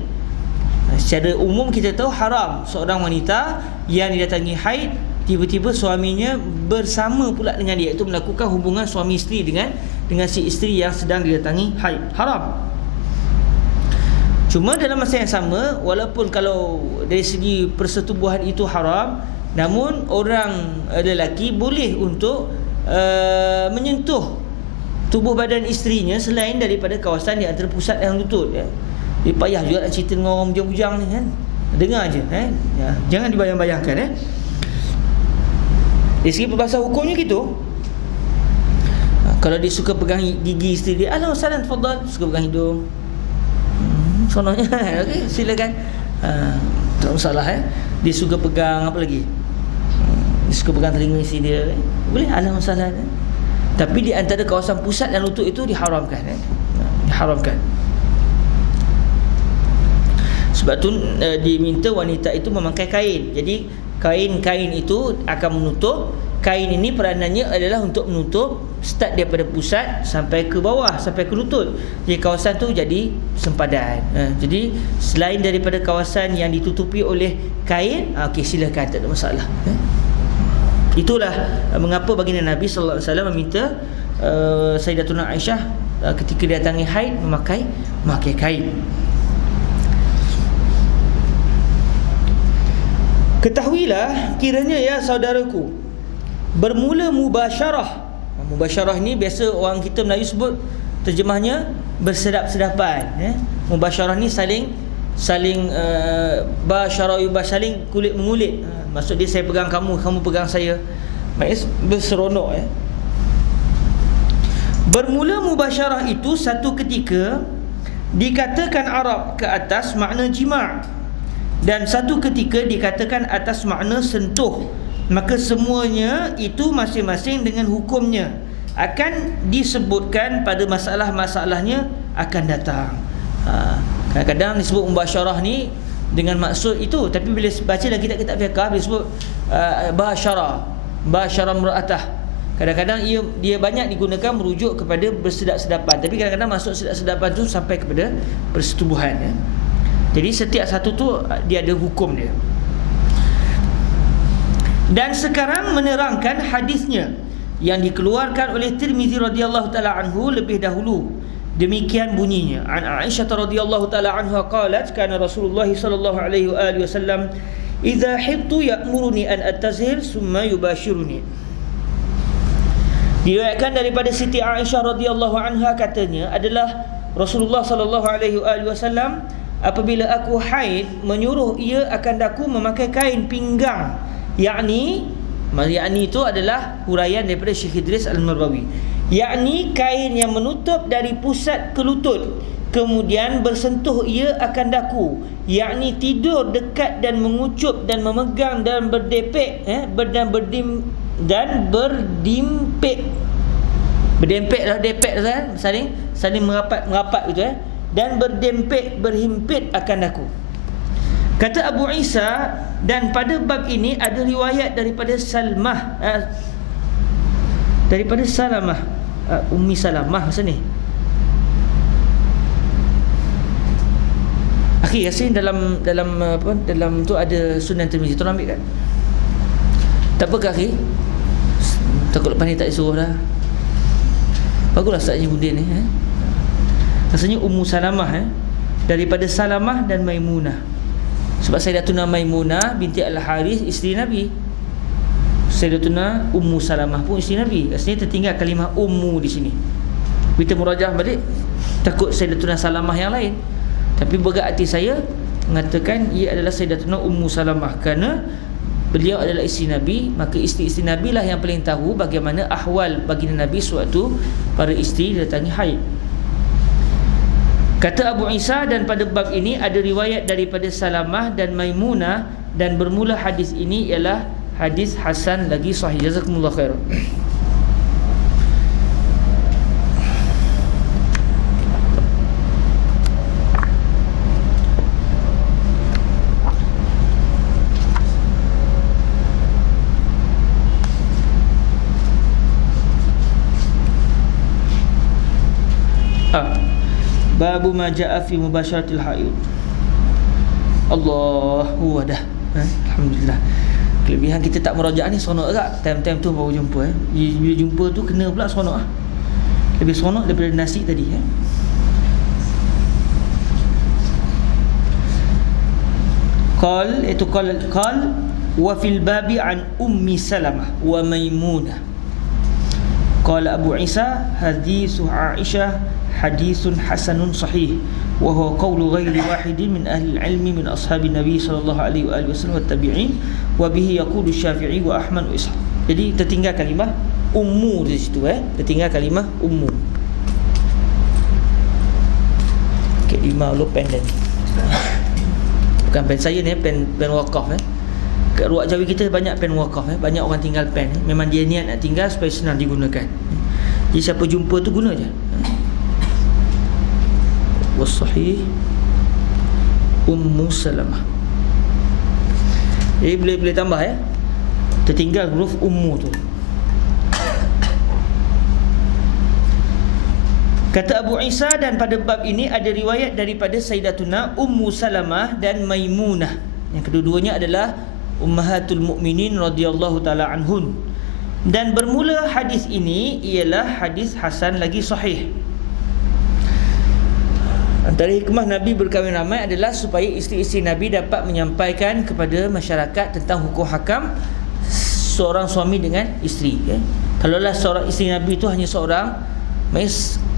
Secara umum kita tahu haram seorang wanita yang didatangi haid tiba-tiba suaminya bersama pula dengan dia, itu melakukan hubungan suami isteri dengan si isteri yang sedang didatangi haid. Haram. Cuma dalam masa yang sama, walaupun kalau dari segi persetubuhan itu haram, namun orang lelaki boleh untuk menyentuh tubuh badan isterinya selain daripada kawasan di antara pusat dan lutut Dia payah juga nak cerita dengan orang bujang-bujang ni kan. Dengar je jangan dibayang-bayangkan Dari segi perbahasan hukumnya gitu. Kalau dia suka pegang gigi isteri dia, ahlan wa sahlan, tafadhal. Suka pegang hidung, sononya okey, silakan. Tak masalah Dia suka pegang apa lagi? Dia suka pegang telinga isteri dia, boleh, ahlan wa sahlan. Tapi di antara kawasan pusat dan lutut itu diharamkan diharamkan. Sebab tu diminta wanita itu memakai kain. Jadi kain-kain itu akan menutup. Kain ini peranannya adalah untuk menutup start daripada pusat sampai ke bawah, sampai ke lutut. Jadi kawasan tu jadi sempadan. Jadi selain daripada kawasan yang ditutupi oleh kain, okey, silakan, tak ada masalah. Itulah mengapa baginda Nabi sallallahu alaihi wasallam meminta Sayyidatuna Aisyah ketika datangi haid memakai kain. Ketahuilah kiranya ya saudaraku, bermula mubasyarah. Mubasyarah ni biasa orang kita Melayu sebut, terjemahnya bersedap-sedapan. Mubasyarah ni saling basyarah saling kulit mengulit. Maksud dia saya pegang kamu, kamu pegang saya. Maksudnya berseronok. Bermula mubasyarah itu satu ketika dikatakan Arab ke atas makna jima', dan satu ketika dikatakan atas makna sentuh. Maka semuanya itu masing-masing dengan hukumnya akan disebutkan pada masalah-masalahnya akan datang. Kadang-kadang disebut mubasyarah ni dengan maksud itu. Tapi bila baca dalam kitab-kitab fiqh, bila sebut basyara imra'atah, kadang-kadang dia banyak digunakan merujuk kepada bersedap-sedapan, tapi kadang-kadang maksud sedap-sedapan tu sampai kepada persetubuhan, ya. Jadi setiap satu tu dia ada hukum dia. Dan sekarang menerangkan hadisnya yang dikeluarkan oleh Tirmizi radhiyallahu taala anhu lebih dahulu. Demikian bunyinya. An Aisyah radhiyallahu taala anha qalat kana Rasulullah sallallahu alaihi wasallam idza hittu ya'muruni an attazhir summa yubashiruni. Diriwayatkan daripada Siti Aisyah radhiyallahu anha, katanya adalah Rasulullah sallallahu alaihi wasallam apabila aku haid menyuruh ia akan daku memakai kain pinggang, yakni itu adalah huraian daripada Syekh Idris Al-Marwawi, yakni kain yang menutup dari pusat ke lutut, kemudian bersentuh ia akan daku, yakni tidur dekat dan mengucup dan memegang dan berdepek, berdempeklah, depek kan, saling merapat gitu, dan berdempek berhimpit akan daku. Kata Abu Isa, dan pada bab ini ada riwayat daripada Salamah, Ummi Salamah masa ni. Akhi Yasin, dalam tu ada Sunan Tirmizi, tolong ambil kan. Tak apa ke akhi? Takut lepas ni tak disuruh dah. Baguslah Ustaz Budin ni, rasanya Ummu Salamah, daripada Salamah dan Maimunah. Sebab Sayyidatuna Maimunah binti Al-Harith isteri Nabi, Sayyidatuna Ummu Salamah pun isteri Nabi. Rasanya tertinggal kalimah ummu di sini. Kita murajah balik, takut Sayyidatuna Salamah yang lain. Tapi berat hati saya mengatakan ia adalah Sayyidatuna Ummu Salamah, kerana beliau adalah isteri Nabi. Maka isteri-isteri Nabi lah yang paling tahu bagaimana ahwal baginda Nabi sewaktu para isteri datangi haid. Kata Abu Isa, dan pada bab ini ada riwayat daripada Salamah dan Maimunah, dan bermula hadis ini ialah hadis hasan lagi sahih. Jazakumullah khair. Babu ma jaa fi mubasharatil haid. Allahu wadah. Alhamdulillah. Kelebihan kita tak merajaah ni seronok agak. Time-time tu baru jumpa. Bila jumpa tu kena pula seronok. Lebih seronok daripada nasi tadi. Qal wa fil babi an Ummi Salamah wa Maimunah. Qala Abu Isa hadithu Aisyah hadithun hasanun sahih wa huwa qawlu ghairi wahidin min ahli al-ilmi min ashabi Nabi sallallahu alaihi wasallam wa tabi'in wa bihi yaqulu Syafi'i wa Ahmad wa Ishaq. Jadi tertinggal kalimah ummu di situ, tertinggal kalimah ummu. Okey, 5 lo pen dan bukan pen saya ni, pen wakaf. Kat Ruak Jawi kita banyak pen wakaf, banyak orang tinggal pen. Memang dia niat nak tinggal supaya senang digunakan. Jadi siapa jumpa tu guna je. Wasahih Ummu Salamah. Jadi boleh tambah, tertinggal huruf ummu tu. Kata Abu Isa, dan pada bab ini ada riwayat daripada Sayyidatuna Ummu Salamah dan Maimunah, yang kedua-duanya adalah ummahatul mukminin radhiyallahu taala anhun. Dan bermula hadis ini ialah hadis hasan lagi sahih. Antara hikmah Nabi berkahwin ramai adalah supaya isteri-isteri Nabi dapat menyampaikan kepada masyarakat tentang hukum hakam seorang suami dengan isteri. Kalaulah seorang isteri Nabi itu hanya seorang,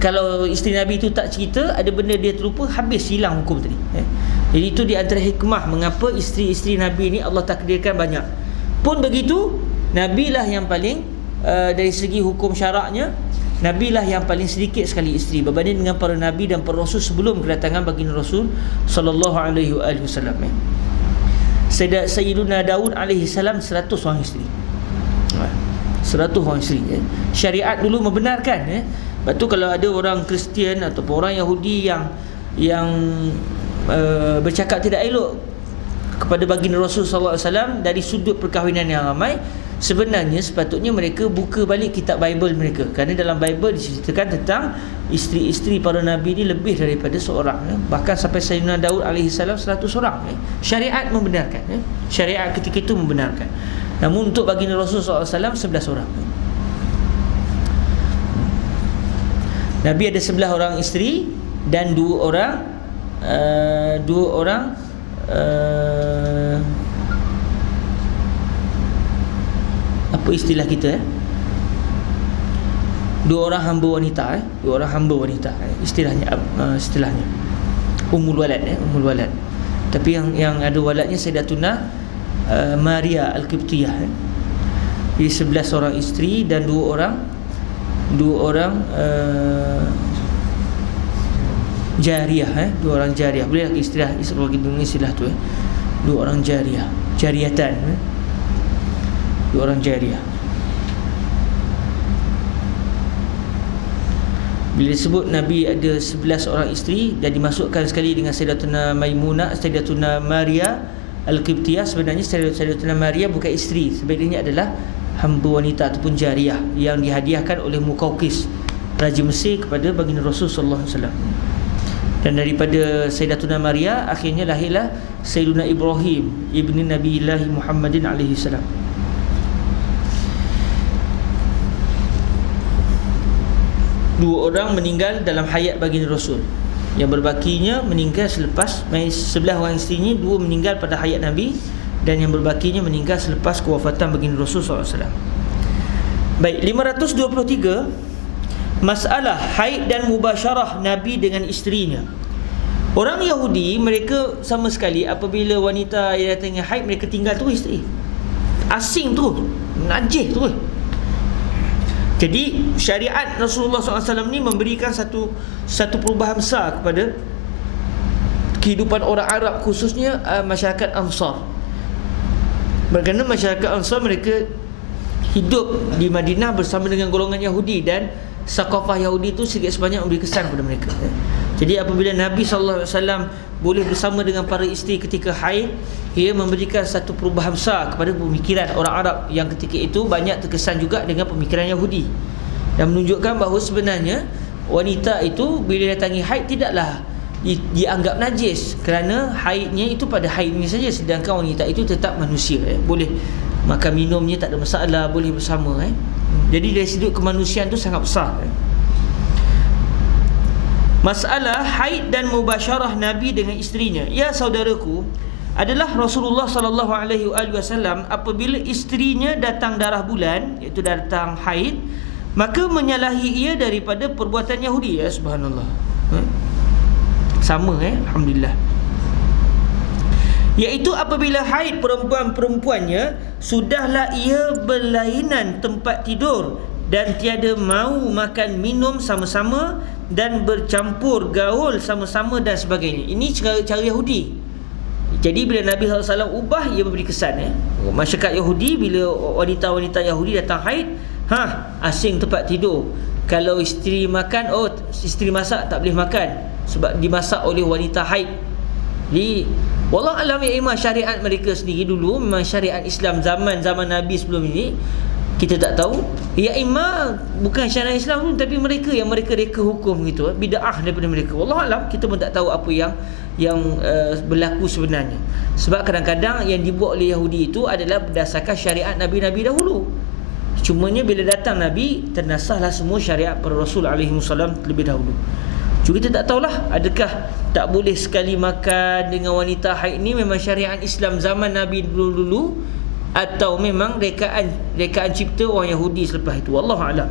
kalau isteri Nabi itu tak cerita, ada benda dia terlupa, habis hilang hukum tadi. Jadi itu di antara hikmah mengapa isteri-isteri Nabi ini Allah takdirkan banyak. Pun begitu, Nabi lah yang paling dari segi hukum syaraknya, Nabi lah yang paling sedikit sekali isteri berbanding dengan para Nabi dan para Rasul sebelum kedatangan baginda Rasul sallallahu alaihi wasallam. Sayyiduna Daud alaihi salam 100 orang isteri. 100 orang isteri. Syariat dulu membenarkan. Lepas tu kalau ada orang Kristian ataupun orang Yahudi yang bercakap tidak elok kepada baginda Rasul sallallahu alaihi wasallam dari sudut perkahwinan yang ramai, sebenarnya sepatutnya mereka buka balik kitab Bible mereka, kerana dalam Bible diceritakan tentang isteri-isteri para nabi ni lebih daripada seorang, bahkan sampai Sayyidina Daud alaihi salam 100 orang. Syariat membenarkan, syariat ketika itu membenarkan. Namun untuk baginda Rasul sallallahu alaihi wasallam 11 orang. Nabi ada 11 orang isteri dan 2 orang apa istilah kita 2 orang hamba wanita 2 orang hamba wanita istilahnya ummul walad. Tapi yang ada waladnya Sayyidatuna Maria Al-Qibtiyah. Jadi 11 orang isteri dan 2 orang jariyah. 2 orang jariyah. Boleh istilah tu 2 orang jariyah, jariyatan. 2 orang jariyah. Bila disebut Nabi ada 11 orang isteri dan dimasukkan sekali dengan Sayyidatuna Maimunah, Sayyidatuna Maria Al-Qibtiyah, sebenarnya Sayyidatuna Maria bukan isteri, sebenarnya adalah hamba wanita ataupun jariyah yang dihadiahkan oleh Muqawqis, Raja Mesir, kepada baginda Rasul sallallahu alaihi wasallam. Dan daripada Sayyidatuna Maria akhirnya lahirlah Sayyiduna Ibrahim ibni Nabiillah Muhammadin alaihi salam. Dua orang meninggal dalam hayat baginda Rasul. Yang berbakinya meninggal selepas 11 orang isterinya, 2 meninggal pada hayat Nabi, dan yang berbakinya meninggal selepas kewafatan baginda Rasul SAW. Baik, 523, masalah haid dan mubasyarah Nabi dengan isterinya. Orang Yahudi, mereka sama sekali apabila wanita yang datangnya haid, mereka tinggal terus isteri. Asing terus, najis terus. Jadi syariat Rasulullah SAW ni memberikan satu perubahan besar kepada kehidupan orang Arab, khususnya masyarakat Ansar. Kerana masyarakat Ansar mereka hidup di Madinah bersama dengan golongan Yahudi, dan sakafah Yahudi itu sedikit sebanyak memberi kesan kepada mereka. Jadi apabila Nabi SAW boleh bersama dengan para isteri ketika haid, ia memberikan satu perubahan besar kepada pemikiran orang Arab yang ketika itu banyak terkesan juga dengan pemikiran Yahudi, dan menunjukkan bahawa sebenarnya wanita itu bila datangi haid tidaklah dianggap najis, kerana haidnya itu pada haidnya saja, sedangkan wanita itu tetap manusia, boleh makan minumnya tak ada masalah, boleh bersama. Jadi dari sudut kemanusiaan itu sangat besar. Masalah haid dan mubasyarah Nabi dengan isterinya, ya saudaraku, adalah Rasulullah sallallahu alaihi wasallam apabila isterinya datang darah bulan, iaitu datang haid, maka menyalahi ia daripada perbuatan Yahudi. Ya subhanallah. Sama alhamdulillah. Iaitu apabila haid perempuannya, sudahlah ia berlainan tempat tidur dan tiada mahu makan minum sama-sama dan bercampur gaul sama-sama dan sebagainya. Ini cara Yahudi. Jadi bila Nabi SAW ubah, ia memberi kesan masyarakat Yahudi, bila wanita-wanita Yahudi datang haid, asing tempat tidur. Kalau isteri makan, isteri masak tak boleh makan sebab dimasak oleh wanita haid. Jadi wallah alam, ya imam syariat mereka sendiri dulu memang syariat Islam zaman Nabi sebelum ini kita tak tahu. Ya imam bukan syariat Islam tu, tapi mereka reka hukum gitu, bid'ah daripada mereka. Wallah alam, kita pun tak tahu apa yang berlaku sebenarnya. Sebab kadang-kadang yang dibuat oleh Yahudi itu adalah berdasarkan syariat Nabi-Nabi dahulu. Cumanya bila datang Nabi, ternasahlah semua syariat para Rasul alaihi wasallam terlebih dahulu. Cuma kita tak tahulah, adakah tak boleh sekali makan dengan wanita haid ni memang syariat Islam zaman Nabi dulu-dulu, atau memang rekaan cipta orang Yahudi selepas itu. Wallahu a'lam.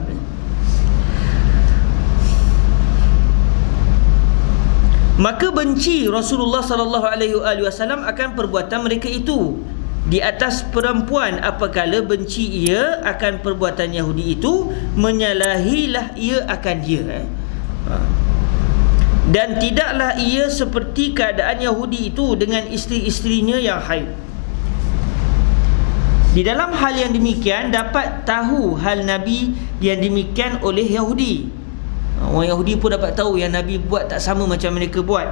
Maka benci Rasulullah sallallahu alaihi wasallam akan perbuatan mereka itu di atas perempuan, apakala benci ia akan perbuatan Yahudi itu, menyalahilah ia akan dia. Dan tidaklah ia seperti keadaan Yahudi itu dengan isteri-isterinya yang haid. Di dalam hal yang demikian dapat tahu hal Nabi yang demikian oleh Yahudi. Orang Yahudi pun dapat tahu yang Nabi buat tak sama macam mereka buat.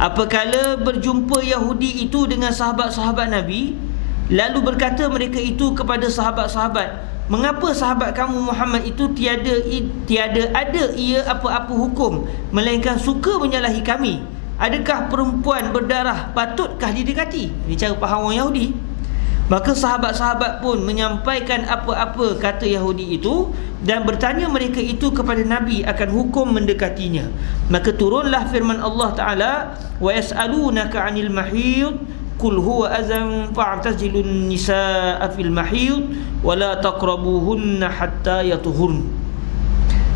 Apabila berjumpa Yahudi itu dengan sahabat-sahabat Nabi, lalu berkata mereka itu kepada sahabat-sahabat, mengapa sahabat kamu Muhammad itu tiada ada ia apa-apa hukum, melainkan suka menyalahi kami? Adakah perempuan berdarah patutkah didekati? Ini cara faham orang Yahudi. Maka sahabat-sahabat pun menyampaikan apa-apa kata Yahudi itu dan bertanya mereka itu kepada Nabi akan hukum mendekatinya. Maka turunlah firman Allah Ta'ala, wa yas'alunaka 'anil mahid qul huwa azan fa'tazilun nisaa fil mahid wa la taqrabuhunna hatta yatuhurn.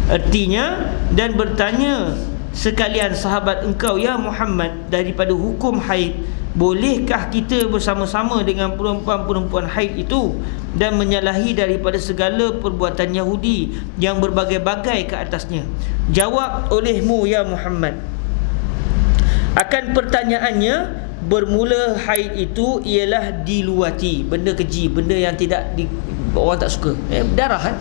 Artinya, dan bertanya sekalian sahabat engkau ya Muhammad daripada hukum haid, bolehkah kita bersama-sama dengan perempuan-perempuan haid itu dan menyalahi daripada segala perbuatan Yahudi yang berbagai-bagai ke atasnya? Jawab olehmu ya Muhammad akan pertanyaannya, bermula haid itu ialah diluati, benda keji, benda yang tidak orang tak suka, berdarah kan?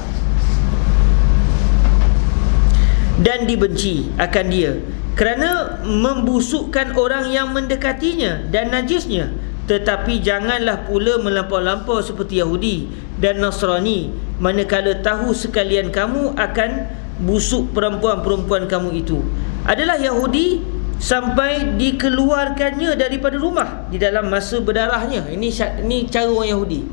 Dan dibenci akan dia kerana membusukkan orang yang mendekatinya dan najisnya. Tetapi janganlah pula melampau-lampau seperti Yahudi dan Nasrani, manakala tahu sekalian kamu akan busuk perempuan-perempuan kamu itu adalah Yahudi sampai dikeluarkannya daripada rumah di dalam masa berdarahnya. Ini cara orang Yahudi.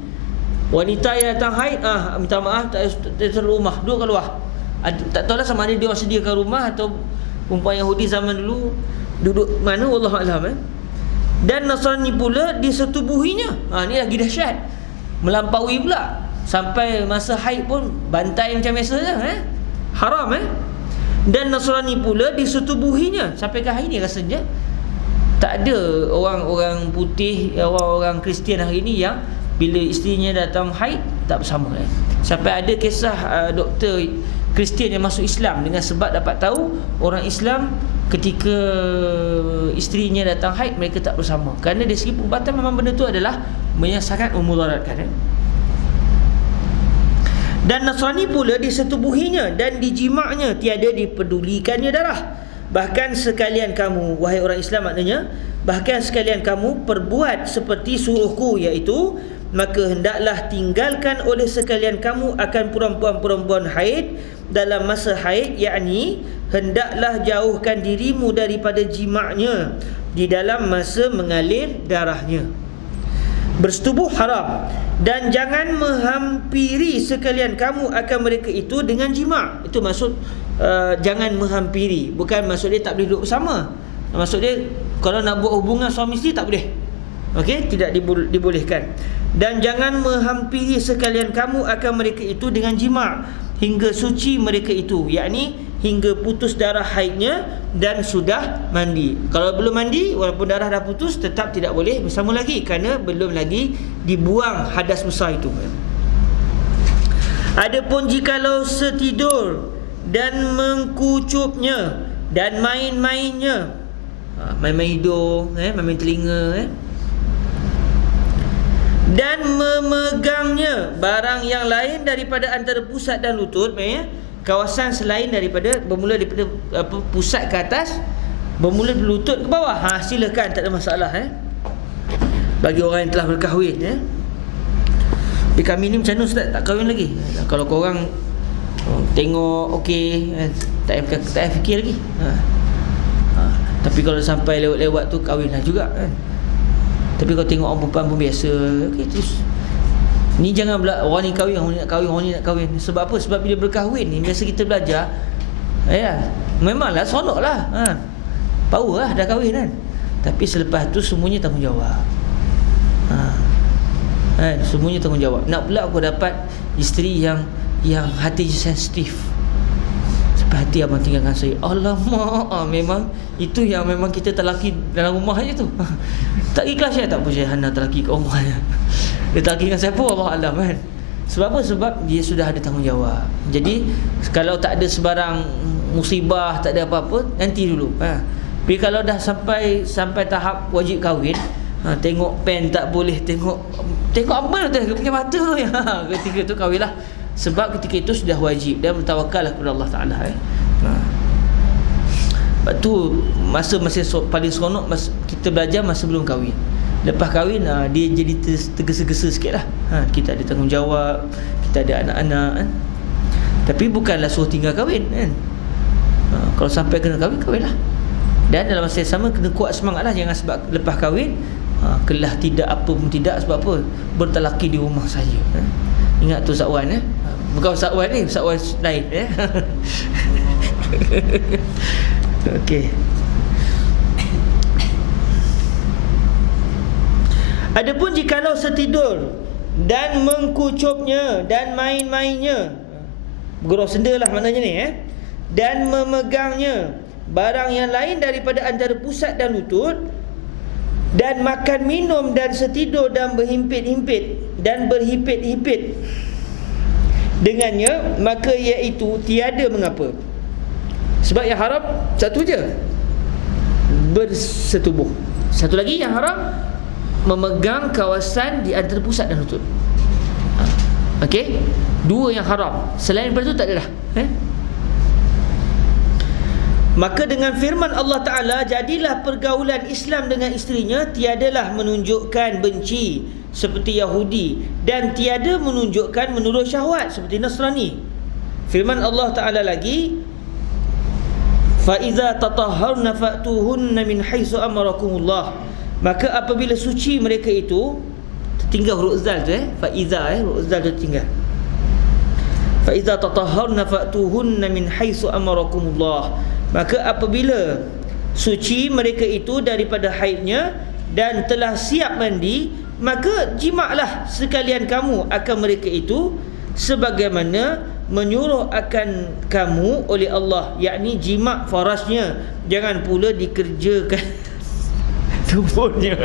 Wanita yang datang haid, minta maaf, tak terlalu rumah, duduk kat luar. Tak tahulah sama ada dia orang sediakan rumah atau perempuan Yahudi zaman dulu duduk mana, wallahu a'lam. Dan Nasrani pula disetubuhinya. Ni lagi dahsyat. Melampaui pula sampai masa haid pun bantai macam biasa je, haram. Dan Nasrani pula disetubuhinya. Sampai ke hari ni rasanya tak ada orang-orang putih, orang-orang Kristian hari ni yang bila isterinya datang haid tak bersama. Sampai ada kisah doktor Kristian yang masuk Islam dengan sebab dapat tahu orang Islam ketika isterinya datang haid mereka tak bersama. Kerana dari segi perubatan memang benda tu adalah yang sangat memudaratkan. Dan Nasrani pula disetubuhinya dan dijimaknya, tiada dipedulikannya darah. Bahkan sekalian kamu, wahai orang Islam maknanya, bahkan sekalian kamu perbuat seperti suruhku, iaitu maka hendaklah tinggalkan oleh sekalian kamu akan perempuan-perempuan haid dalam masa haid, yakni hendaklah jauhkan dirimu daripada jimaknya di dalam masa mengalir darahnya. Bersetubuh haram. Dan jangan menghampiri sekalian kamu akan mereka itu dengan jimak. Itu maksud jangan menghampiri, bukan maksud dia tak boleh duduk bersama. Maksud dia kalau nak buat hubungan suami isteri tak boleh. Okey, tidak dibolehkan. Dan jangan menghampiri sekalian kamu akan mereka itu dengan jimak hingga suci mereka itu, yakni hingga putus darah haidnya dan sudah mandi. Kalau belum mandi, walaupun darah dah putus, tetap tidak boleh bersama lagi kerana belum lagi dibuang hadas besar itu. Adapun jikalau setidur dan mengkucupnya dan main-mainnya, main-main hidung, main-main telinga, dan memegangnya barang yang lain daripada antara pusat dan lutut, kawasan selain daripada bermula daripada pusat ke atas, bermula dari lutut ke bawah, silakan, tak ada masalah bagi orang yang telah berkahwin. Tapi kami ni macam mana Ustaz, tak kahwin lagi? Kalau korang tengok okey, tak payah fikir lagi. Tapi kalau sampai lewat-lewat tu kahwinlah juga kan. Tapi kalau tengok orang perempuan pun biasa, okey, terus ni jangan orang ni kahwin, orang ni nak kahwin, orang ni nak kahwin. Sebab apa? Sebab bila berkahwin ni biasa kita belajar, memanglah seronoklah, power lah dah kahwin kan. Tapi selepas tu semuanya tanggungjawab. Semuanya tanggungjawab. Nak pula aku dapat isteri yang hati sensitif. Sampai hati abang tinggalkan saya. Alamak, memang itu yang memang kita terlaki dalam rumah je tu. Tak ikhlas saya, tak apa saya Hana terlaki kat rumah je. Dia terlaki dengan siapa Allah alam kan. Sebab apa? Sebab dia sudah ada tanggungjawab. Jadi kalau tak ada sebarang musibah, tak ada apa-apa, nanti dulu. Tapi kalau dah sampai tahap wajib kahwin, tengok pen tak boleh, tengok apa tu, pakai mata ya. Ketika tu kahwinlah. Sebab ketika itu sudah wajib dan bertawakallah kepada Allah Ta'ala. Sebab tu masa paling seronok kita belajar masa belum kahwin. Lepas kahwin dia jadi tergesa-gesa sikit lah. Kita ada tanggungjawab, kita ada anak-anak kan? Tapi bukanlah suruh tinggal kahwin kan? Kalau sampai kena kahwin, kahwin lah. Dan dalam masa yang sama kena kuat semangat lah. Jangan sebab lepas kahwin kelah tidak apa pun tidak. Sebab apa? Bertalaki di rumah saja. Ingat tu Ustaz Wan bukan Ustaz Wan ni, Ustaz Wan lain Okey. Adapun jikalau setidur dan mengkucupnya dan main-mainnya, bergurau senda lah maknanya ni dan memegangnya barang yang lain daripada antara pusat dan lutut, dan makan minum dan setidur dan berhimpit-himpit dan berhipit-hipit dengannya, maka iaitu tiada mengapa. Sebab yang haram satu je, bersetubuh. Satu lagi yang haram, memegang kawasan di antara pusat dan lutut. Okey, dua yang haram. Selain daripada itu tak ada dah. Maka dengan firman Allah Ta'ala, jadilah pergaulan Islam dengan isterinya tiadalah menunjukkan benci seperti Yahudi, dan tiada menunjukkan menurut syahwat seperti Nasrani. Firman Allah Ta'ala lagi, fa iza tatahharna fa'tuhunna min haitsu amarakumullah. Maka apabila suci mereka itu, tertinggal huruf zal tu fa iza huruf zal tu tertinggal. Fa iza tatahharna fa'tuhunna min haitsu amarakumullah. Maka apabila suci mereka itu daripada haidnya dan telah siap mandi, maka jimaklah sekalian kamu akan mereka itu sebagaimana menyuruh akan kamu oleh Allah, yakni jimak farasnya, jangan pula dikerjakan tubuhnya.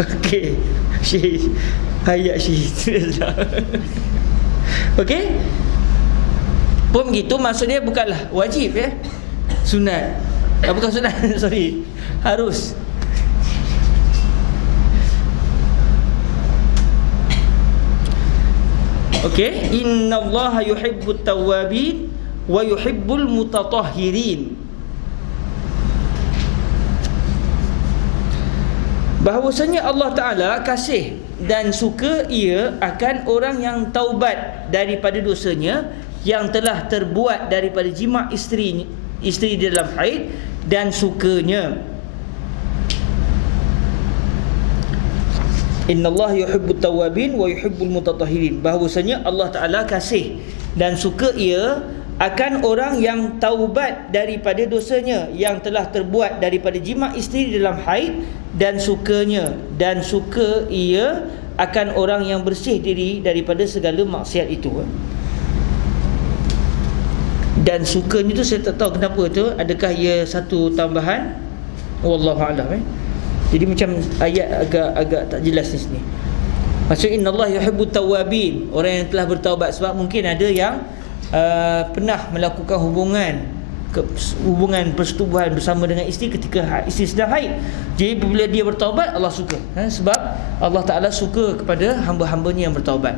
Okey, syih ayat syih. Okey, pun begitu, maksudnya bukanlah wajib sunat. Bukan sunat sorry, harus. Okey, innallaha yuhibbut tawwabin wa yuhibbul mutatahhirin. Bahawasanya Allah Ta'ala kasih dan suka ia akan orang yang taubat daripada dosanya yang telah terbuat daripada jima' isteri dalam haid, dan sukanya. Innallaha yuhibbut tawwabin wa yuhibbul mutatahhirin. Bahawasanya Allah Ta'ala kasih dan suka ia akan orang yang taubat daripada dosanya yang telah terbuat daripada jima' isteri dalam haid, dan sukanya, dan suka ia akan orang yang bersih diri daripada segala maksiat itu. Dan sukanya tu saya tak tahu kenapa tu, adakah ia satu tambahan, wallahu a'lam. Jadi macam ayat agak tak jelas di sini. Maksud innallaha yuhibbut tawwabin, orang yang telah bertaubat. Sebab mungkin ada yang pernah melakukan hubungan persetubuhan bersama dengan isteri ketika isteri sedang haid. Jadi bila dia bertaubat, Allah suka. Sebab Allah Ta'ala suka kepada hamba-hambanya yang bertaubat.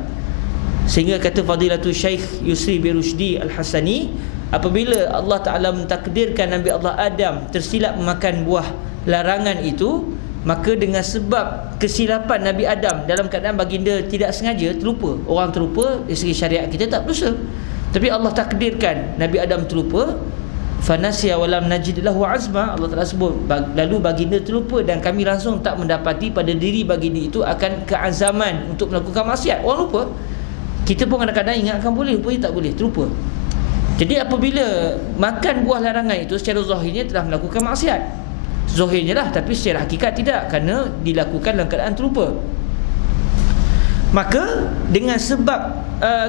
Sehingga kata Fadilatul Syekh Yusri bin Rushdi Al-Hasani, apabila Allah Ta'ala mentakdirkan Nabi Allah Adam tersilap memakan buah larangan itu, maka dengan sebab kesilapan Nabi Adam dalam keadaan baginda tidak sengaja terlupa. Orang terlupa dari segi syariat kita tak berdosa, tapi Allah takdirkan Nabi Adam terlupa. Fanasiya walam najid lahu azma. Allah Ta'ala sebut, lalu baginda terlupa dan kami langsung tak mendapati pada diri baginda itu akan keazaman untuk melakukan maksiat. Orang lupa. Kita pun kadang-kadang ingatkan boleh, rupanya tak boleh, terlupa. Jadi apabila makan buah larangan itu, secara zahirnya telah melakukan maksiat. Zahirnya lah, tapi secara hakikat tidak, kerana dilakukan dalam keadaan terlupa. Maka dengan sebab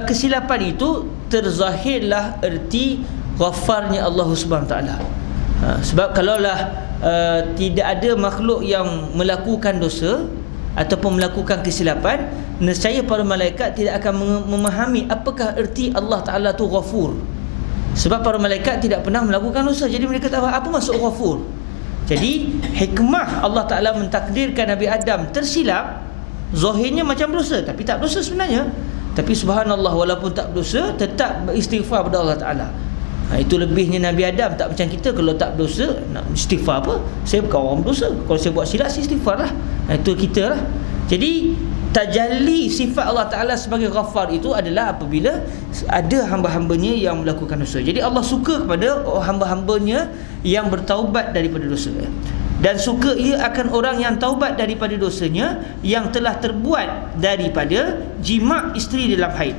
kesilapan itu, terzahirlah erti ghafarnya Allah Subhanahu Taala. Sebab kalaulah tidak ada makhluk yang melakukan dosa ataupun melakukan kesilapan, nescaya para malaikat tidak akan memahami apakah erti Allah Ta'ala tu ghafur. Sebab para malaikat tidak pernah melakukan dosa, jadi mereka tak faham apa maksud ghafur. Jadi hikmah Allah Ta'ala mentakdirkan Nabi Adam tersilap, zahirnya macam berdosa, tapi tak berdosa sebenarnya. Tapi subhanallah, walaupun tak berdosa, tetap beristighfar kepada Allah Ta'ala. Itu lebihnya Nabi Adam. Tak macam kita, kalau tak berdosa nak istighfar apa? Saya bukan orang berdosa, kalau saya buat silap saya istighfar lah. Itu kita lah. Jadi tajalli sifat Allah Ta'ala sebagai Ghaffar itu adalah apabila ada hamba-hambanya yang melakukan dosa. Jadi Allah suka kepada hamba-hambanya yang bertaubat daripada dosa, dan suka ia akan orang yang taubat daripada dosanya yang telah terbuat daripada jima' isteri dalam haid.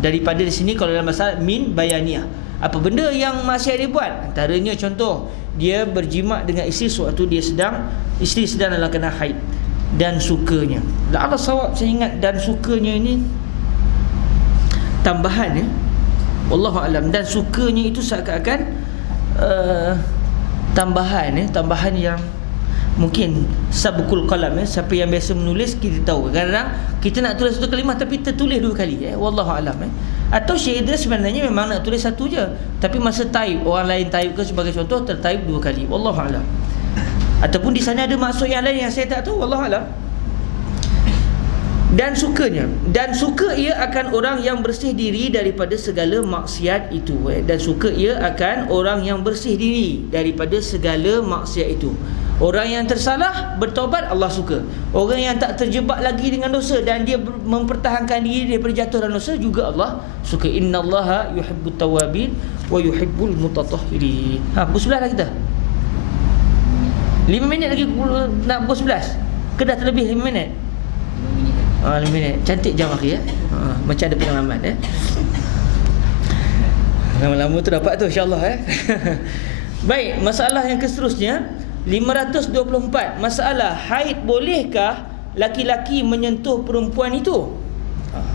Daripada di sini kalau dalam masalah min bayaniyah, apa benda yang maksiat dia buat, antaranya contoh dia berjima' dengan isteri sewaktu isteri sedang dalam keadaan haid, dan sukanya. Allah sawab saya ingat, dan sukanya ini tambahan ya, wallahu alam. Dan sukanya itu seakan-akan tambahan yang mungkin sabukul qalam ya. Siapa yang biasa menulis kita tahu, kadang-kadang kita nak tulis satu kalimah tapi tertulis dua kali wallahu alam Atau syair dia sebenarnya memang nak tulis satu je, tapi masa type orang lain type ke sebagai contoh, tertype dua kali, wallahu alam. Ataupun di sana ada maksud yang lain yang saya tak tahu, wallahu alam. Dan sukanya, dan suka ia akan orang yang bersih diri daripada segala maksiat itu. Dan suka ia akan orang yang bersih diri daripada segala maksiat itu. Orang yang tersalah bertaubat, Allah suka. Orang yang tak terjebak lagi dengan dosa dan dia mempertahankan diri daripada jatuh dalam dosa, juga Allah suka. Innallaha yuhibbut tawabin wa yuhibbul mutatahhirin. Pukul 11 dah kita. 5 minit lagi nak pukul 11. Ke dah terlebih 5 minit? 5 minit. Cantik jam akhir macam ada pengalaman Lama-lama tu dapat tu, insya-Allah Baik, masalah yang seterusnya 524. Masalah haid, bolehkah laki-laki menyentuh perempuan itu?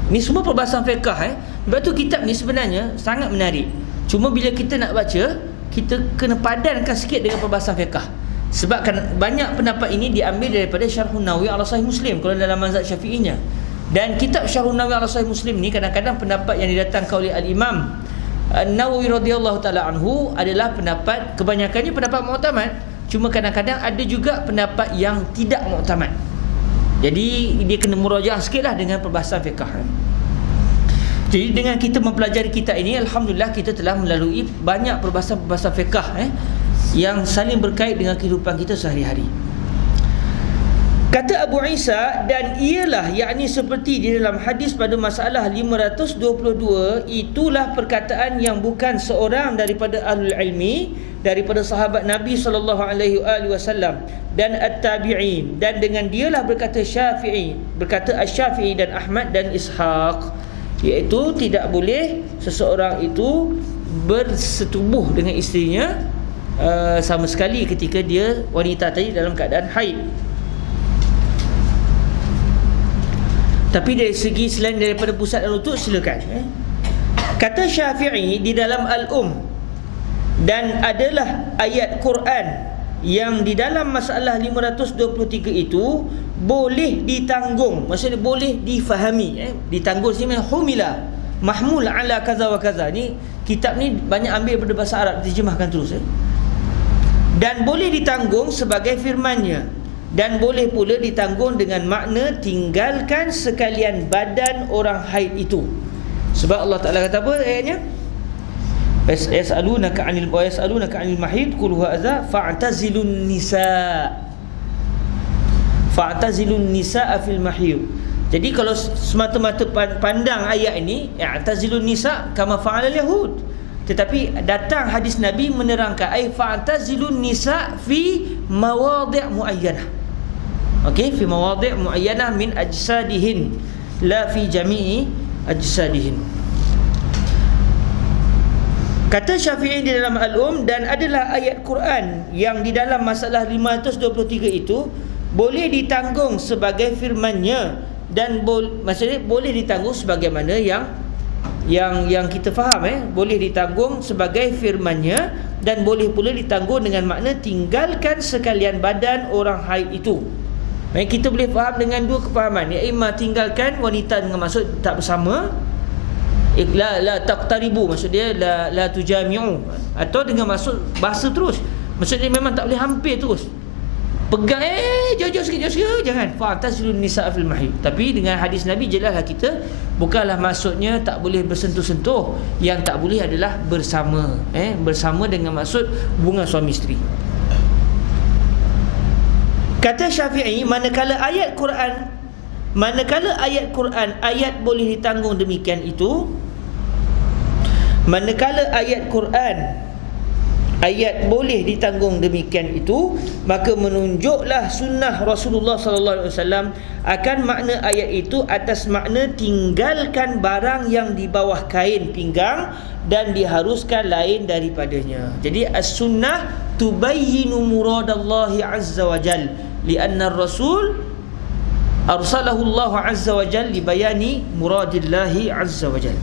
Ni semua perbahasan fiqh Sebab tu kitab ni sebenarnya sangat menarik. Cuma bila kita nak baca, kita kena padankan sikit dengan perbahasan fiqh. Sebab kan banyak pendapat ini diambil daripada Syarhun Nawawi ala Sahih Muslim kalau dalam mazhab Syafi'inya. Dan kitab Syarhun Nawawi ala Sahih Muslim ni kadang-kadang pendapat yang didatangkan oleh Al-Imam Nawawi radhiyallahu taala anhu adalah pendapat, kebanyakannya pendapat muktamad. Cuma kadang-kadang ada juga pendapat yang tidak muktamad. Jadi dia kena murajaah sikitlah dengan perbahasan fiqh. Jadi dengan kita mempelajari kitab ini, alhamdulillah kita telah melalui banyak perbahasan-perbahasan fiqh yang saling berkait dengan kehidupan kita sehari-hari. Kata Abu Isa, dan ialah yakni seperti di dalam hadis pada masalah 522, itulah perkataan yang bukan seorang daripada ahlul ilmi, daripada sahabat Nabi sallallahu alaihi wasallam dan at-tabi'in, dan dengan dialah berkata Asy-Syafi'i dan Ahmad dan Ishaq, iaitu tidak boleh seseorang itu bersetubuh dengan isterinya sama sekali ketika dia wanita tadi dalam keadaan haid. Tapi dari segi selain daripada pusat dan lutut, silakan. Kata Syafi'i di dalam dan adalah ayat Quran yang di dalam masalah 523 itu boleh ditanggung, maksudnya boleh difahami. Ditanggung sini humila mahmul ala kaza wa kaza. Ni kitab ni banyak ambil daripada bahasa Arab, diterjemahkan terus. Dan boleh ditanggung sebagai firman-Nya, dan boleh pula ditanggung dengan makna tinggalkan sekalian badan orang haid itu. Sebab Allah Ta'ala kata apa ayatnya? Yas'alunaka 'anil mahid qul huwa adza fa'tazilun nisaa fil mahid. Jadi kalau semata-mata pandang ayat ini, ya'tazilun nisa kama fa'alal yahud. Tetapi datang hadis Nabi menerangkan ay fa'tazilun nisa fi mawadhi' muayyanah. Okey, fi mawadhi' muayyanah min ajsadihin, la fi jami'i ajsadihin. Kata Syafi'i di dalam dan adalah ayat Quran yang di dalam masalah 523 itu boleh ditanggung sebagai firman-Nya, dan maksudnya boleh ditanggung sebagaimana yang kita faham, boleh ditanggung sebagai firman-Nya, dan boleh pula ditanggung dengan makna tinggalkan sekalian badan orang haid itu. Kita boleh faham dengan dua kefahaman, iaitu tinggalkan wanita dengan maksud tak bersama, la taqtaribu, maksud dia la tujami'u, atau dengan maksud bahasa terus, maksud dia memang tak boleh hampir terus. pegang jauh-jauh sikit, jangan. Fa'tazilun nisaa fil mahid. Tapi dengan hadis Nabi jelaslah kita bukanlah maksudnya tak boleh bersentuh-sentuh. Yang tak boleh adalah bersama, bersama dengan maksud hubungan suami isteri. Kata Syafi'i, manakala ayat Quran ayat boleh ditanggung demikian itu, manakala ayat Quran ayat boleh ditanggung demikian itu, maka menunjuklah sunnah Rasulullah sallallahu alaihi wasallam akan makna ayat itu atas makna tinggalkan barang yang di bawah kain pinggang dan diharuskan lain daripadanya. Jadi as-sunnah tubayyinu muradallahi azza wa jal, lianna ar-rasul arsalahu Allah azza wa jal li bayani muradillahi azza wa jal.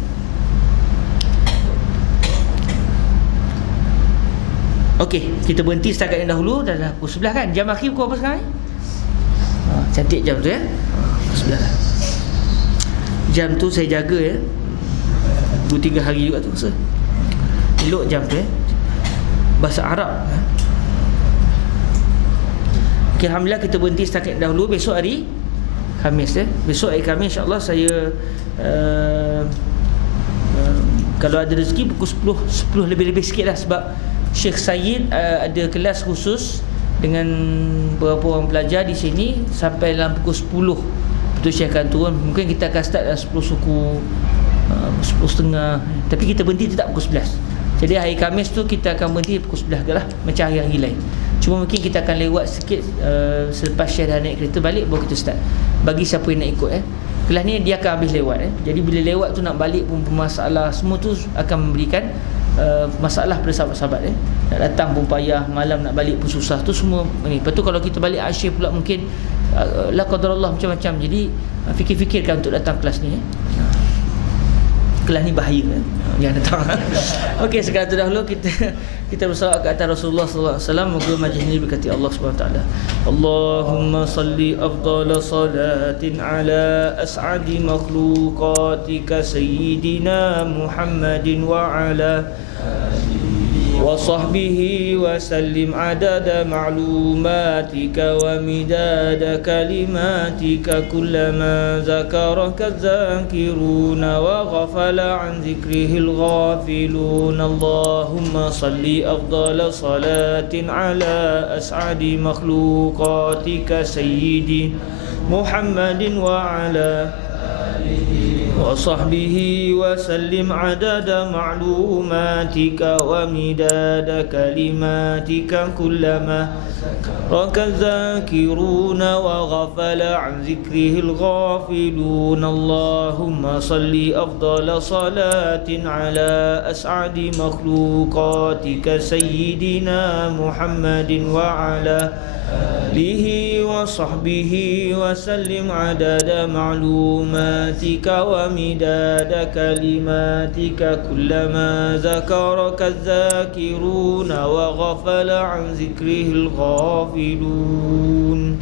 Okey, kita berhenti setakat yang dahulu. Dah pukul 11 kan? Jam akhir pukul apa sekarang? Cantik jam tu ya. Pukul 11 lah. Jam tu saya jaga ya. 2-3 hari juga tu rasa. Elok jam tu ya. Bahasa Arab. Okey, alhamdulillah kita berhenti setakat yang dahulu. Besok hari Khamis ya. Besok hari Khamis insya-Allah saya kalau ada rezeki pukul 10 lebih-lebih sikit lah, sebab Syekh Syed ada kelas khusus dengan beberapa orang pelajar di sini sampai dalam pukul 10. Betul Syekh akan turun. Mungkin kita akan start dalam 10 suku, 10.30. Tapi kita berhenti tetap pukul 11. Jadi hari Khamis tu kita akan berhenti pukul 11 ke lah, macam hari-hari lain. Cuma mungkin kita akan lewat sikit selepas Syekh dah naik kereta balik, baru kita start. Bagi siapa yang nak ikut kelas ni dia akan habis lewat Jadi bila lewat tu nak balik pun masalah, semua tu akan memberikan masalah pada sahabat-sahabat nak datang pun payah, malam nak balik pun susah, tu semua ni. Lepas tu kalau kita balik asyik pula mungkin la qadarullah macam-macam. Jadi fikir-fikirkan untuk datang kelas ni kelas ni bahaya jangan datang. Okey, sekarang tu dahulu kita bersalawat ke atas Rasulullah sallallahu alaihi wasallam. Moga majlis ini berkati Allah Subhanahu wa taala. Allahumma salli afdhala salatin ala as'adi makhluqatika sayyidina Muhammadin wa ala wa sahbihi wa sallim adada ma'lumatika wa midada kalimatika kullama zakaraka dzakiruna wa ghafala an dzikrihil ghafilun. Allahumma salli afdhala salatin ala as'adi makhluqatika sayyidina Muhammadin wa ala wa sahbihi wa sallim adada ma'lumatika wa midada kalimatika kullama raka dzakiruna wa ghafala an dzikrihil ghafilun. Allahumma salli afdhala salatin ala as'adi makhluqatika sayyidina Muhammadin wa ala alihi wa sahbihi wa sallim adada ma'lumatika wa midada kalimatika kullama zakaraka dzakiruna wa ghafala an dzikrihil ghafilun.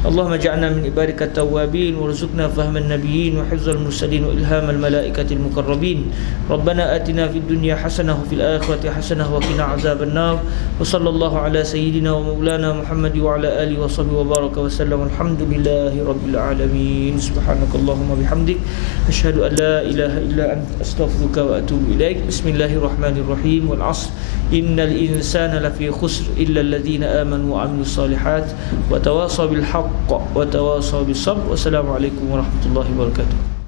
Allahumma ja'alna min ibadika at-tawwabin warzuqna fahman nabiyyin wa hifzal mursalin wa ilhamal malaikatil muqarrabin. Rabbana atina fid dunya hasanah wa fil akhirati hasanah wa qina azaban nar. Wa sallallahu ala sayyidina wa maulana Muhammad wa ala alihi wa sahbihi wa baraka wa sallam. Alhamdulillahi rabbil alamin. Subhanakallahumma bihamdik asyhadu an la ilaha illa anta astaghfiruka wa atubu ilaik. Bismillahirrahmanirrahim. Wal 'ashr innal insana lafi khusr illa alladhina amanu wa 'amilus solihat wa tawasaw bil haqq wa tawasaw bis sabr. Wassalamualaikum warahmatullahi wabarakatuh.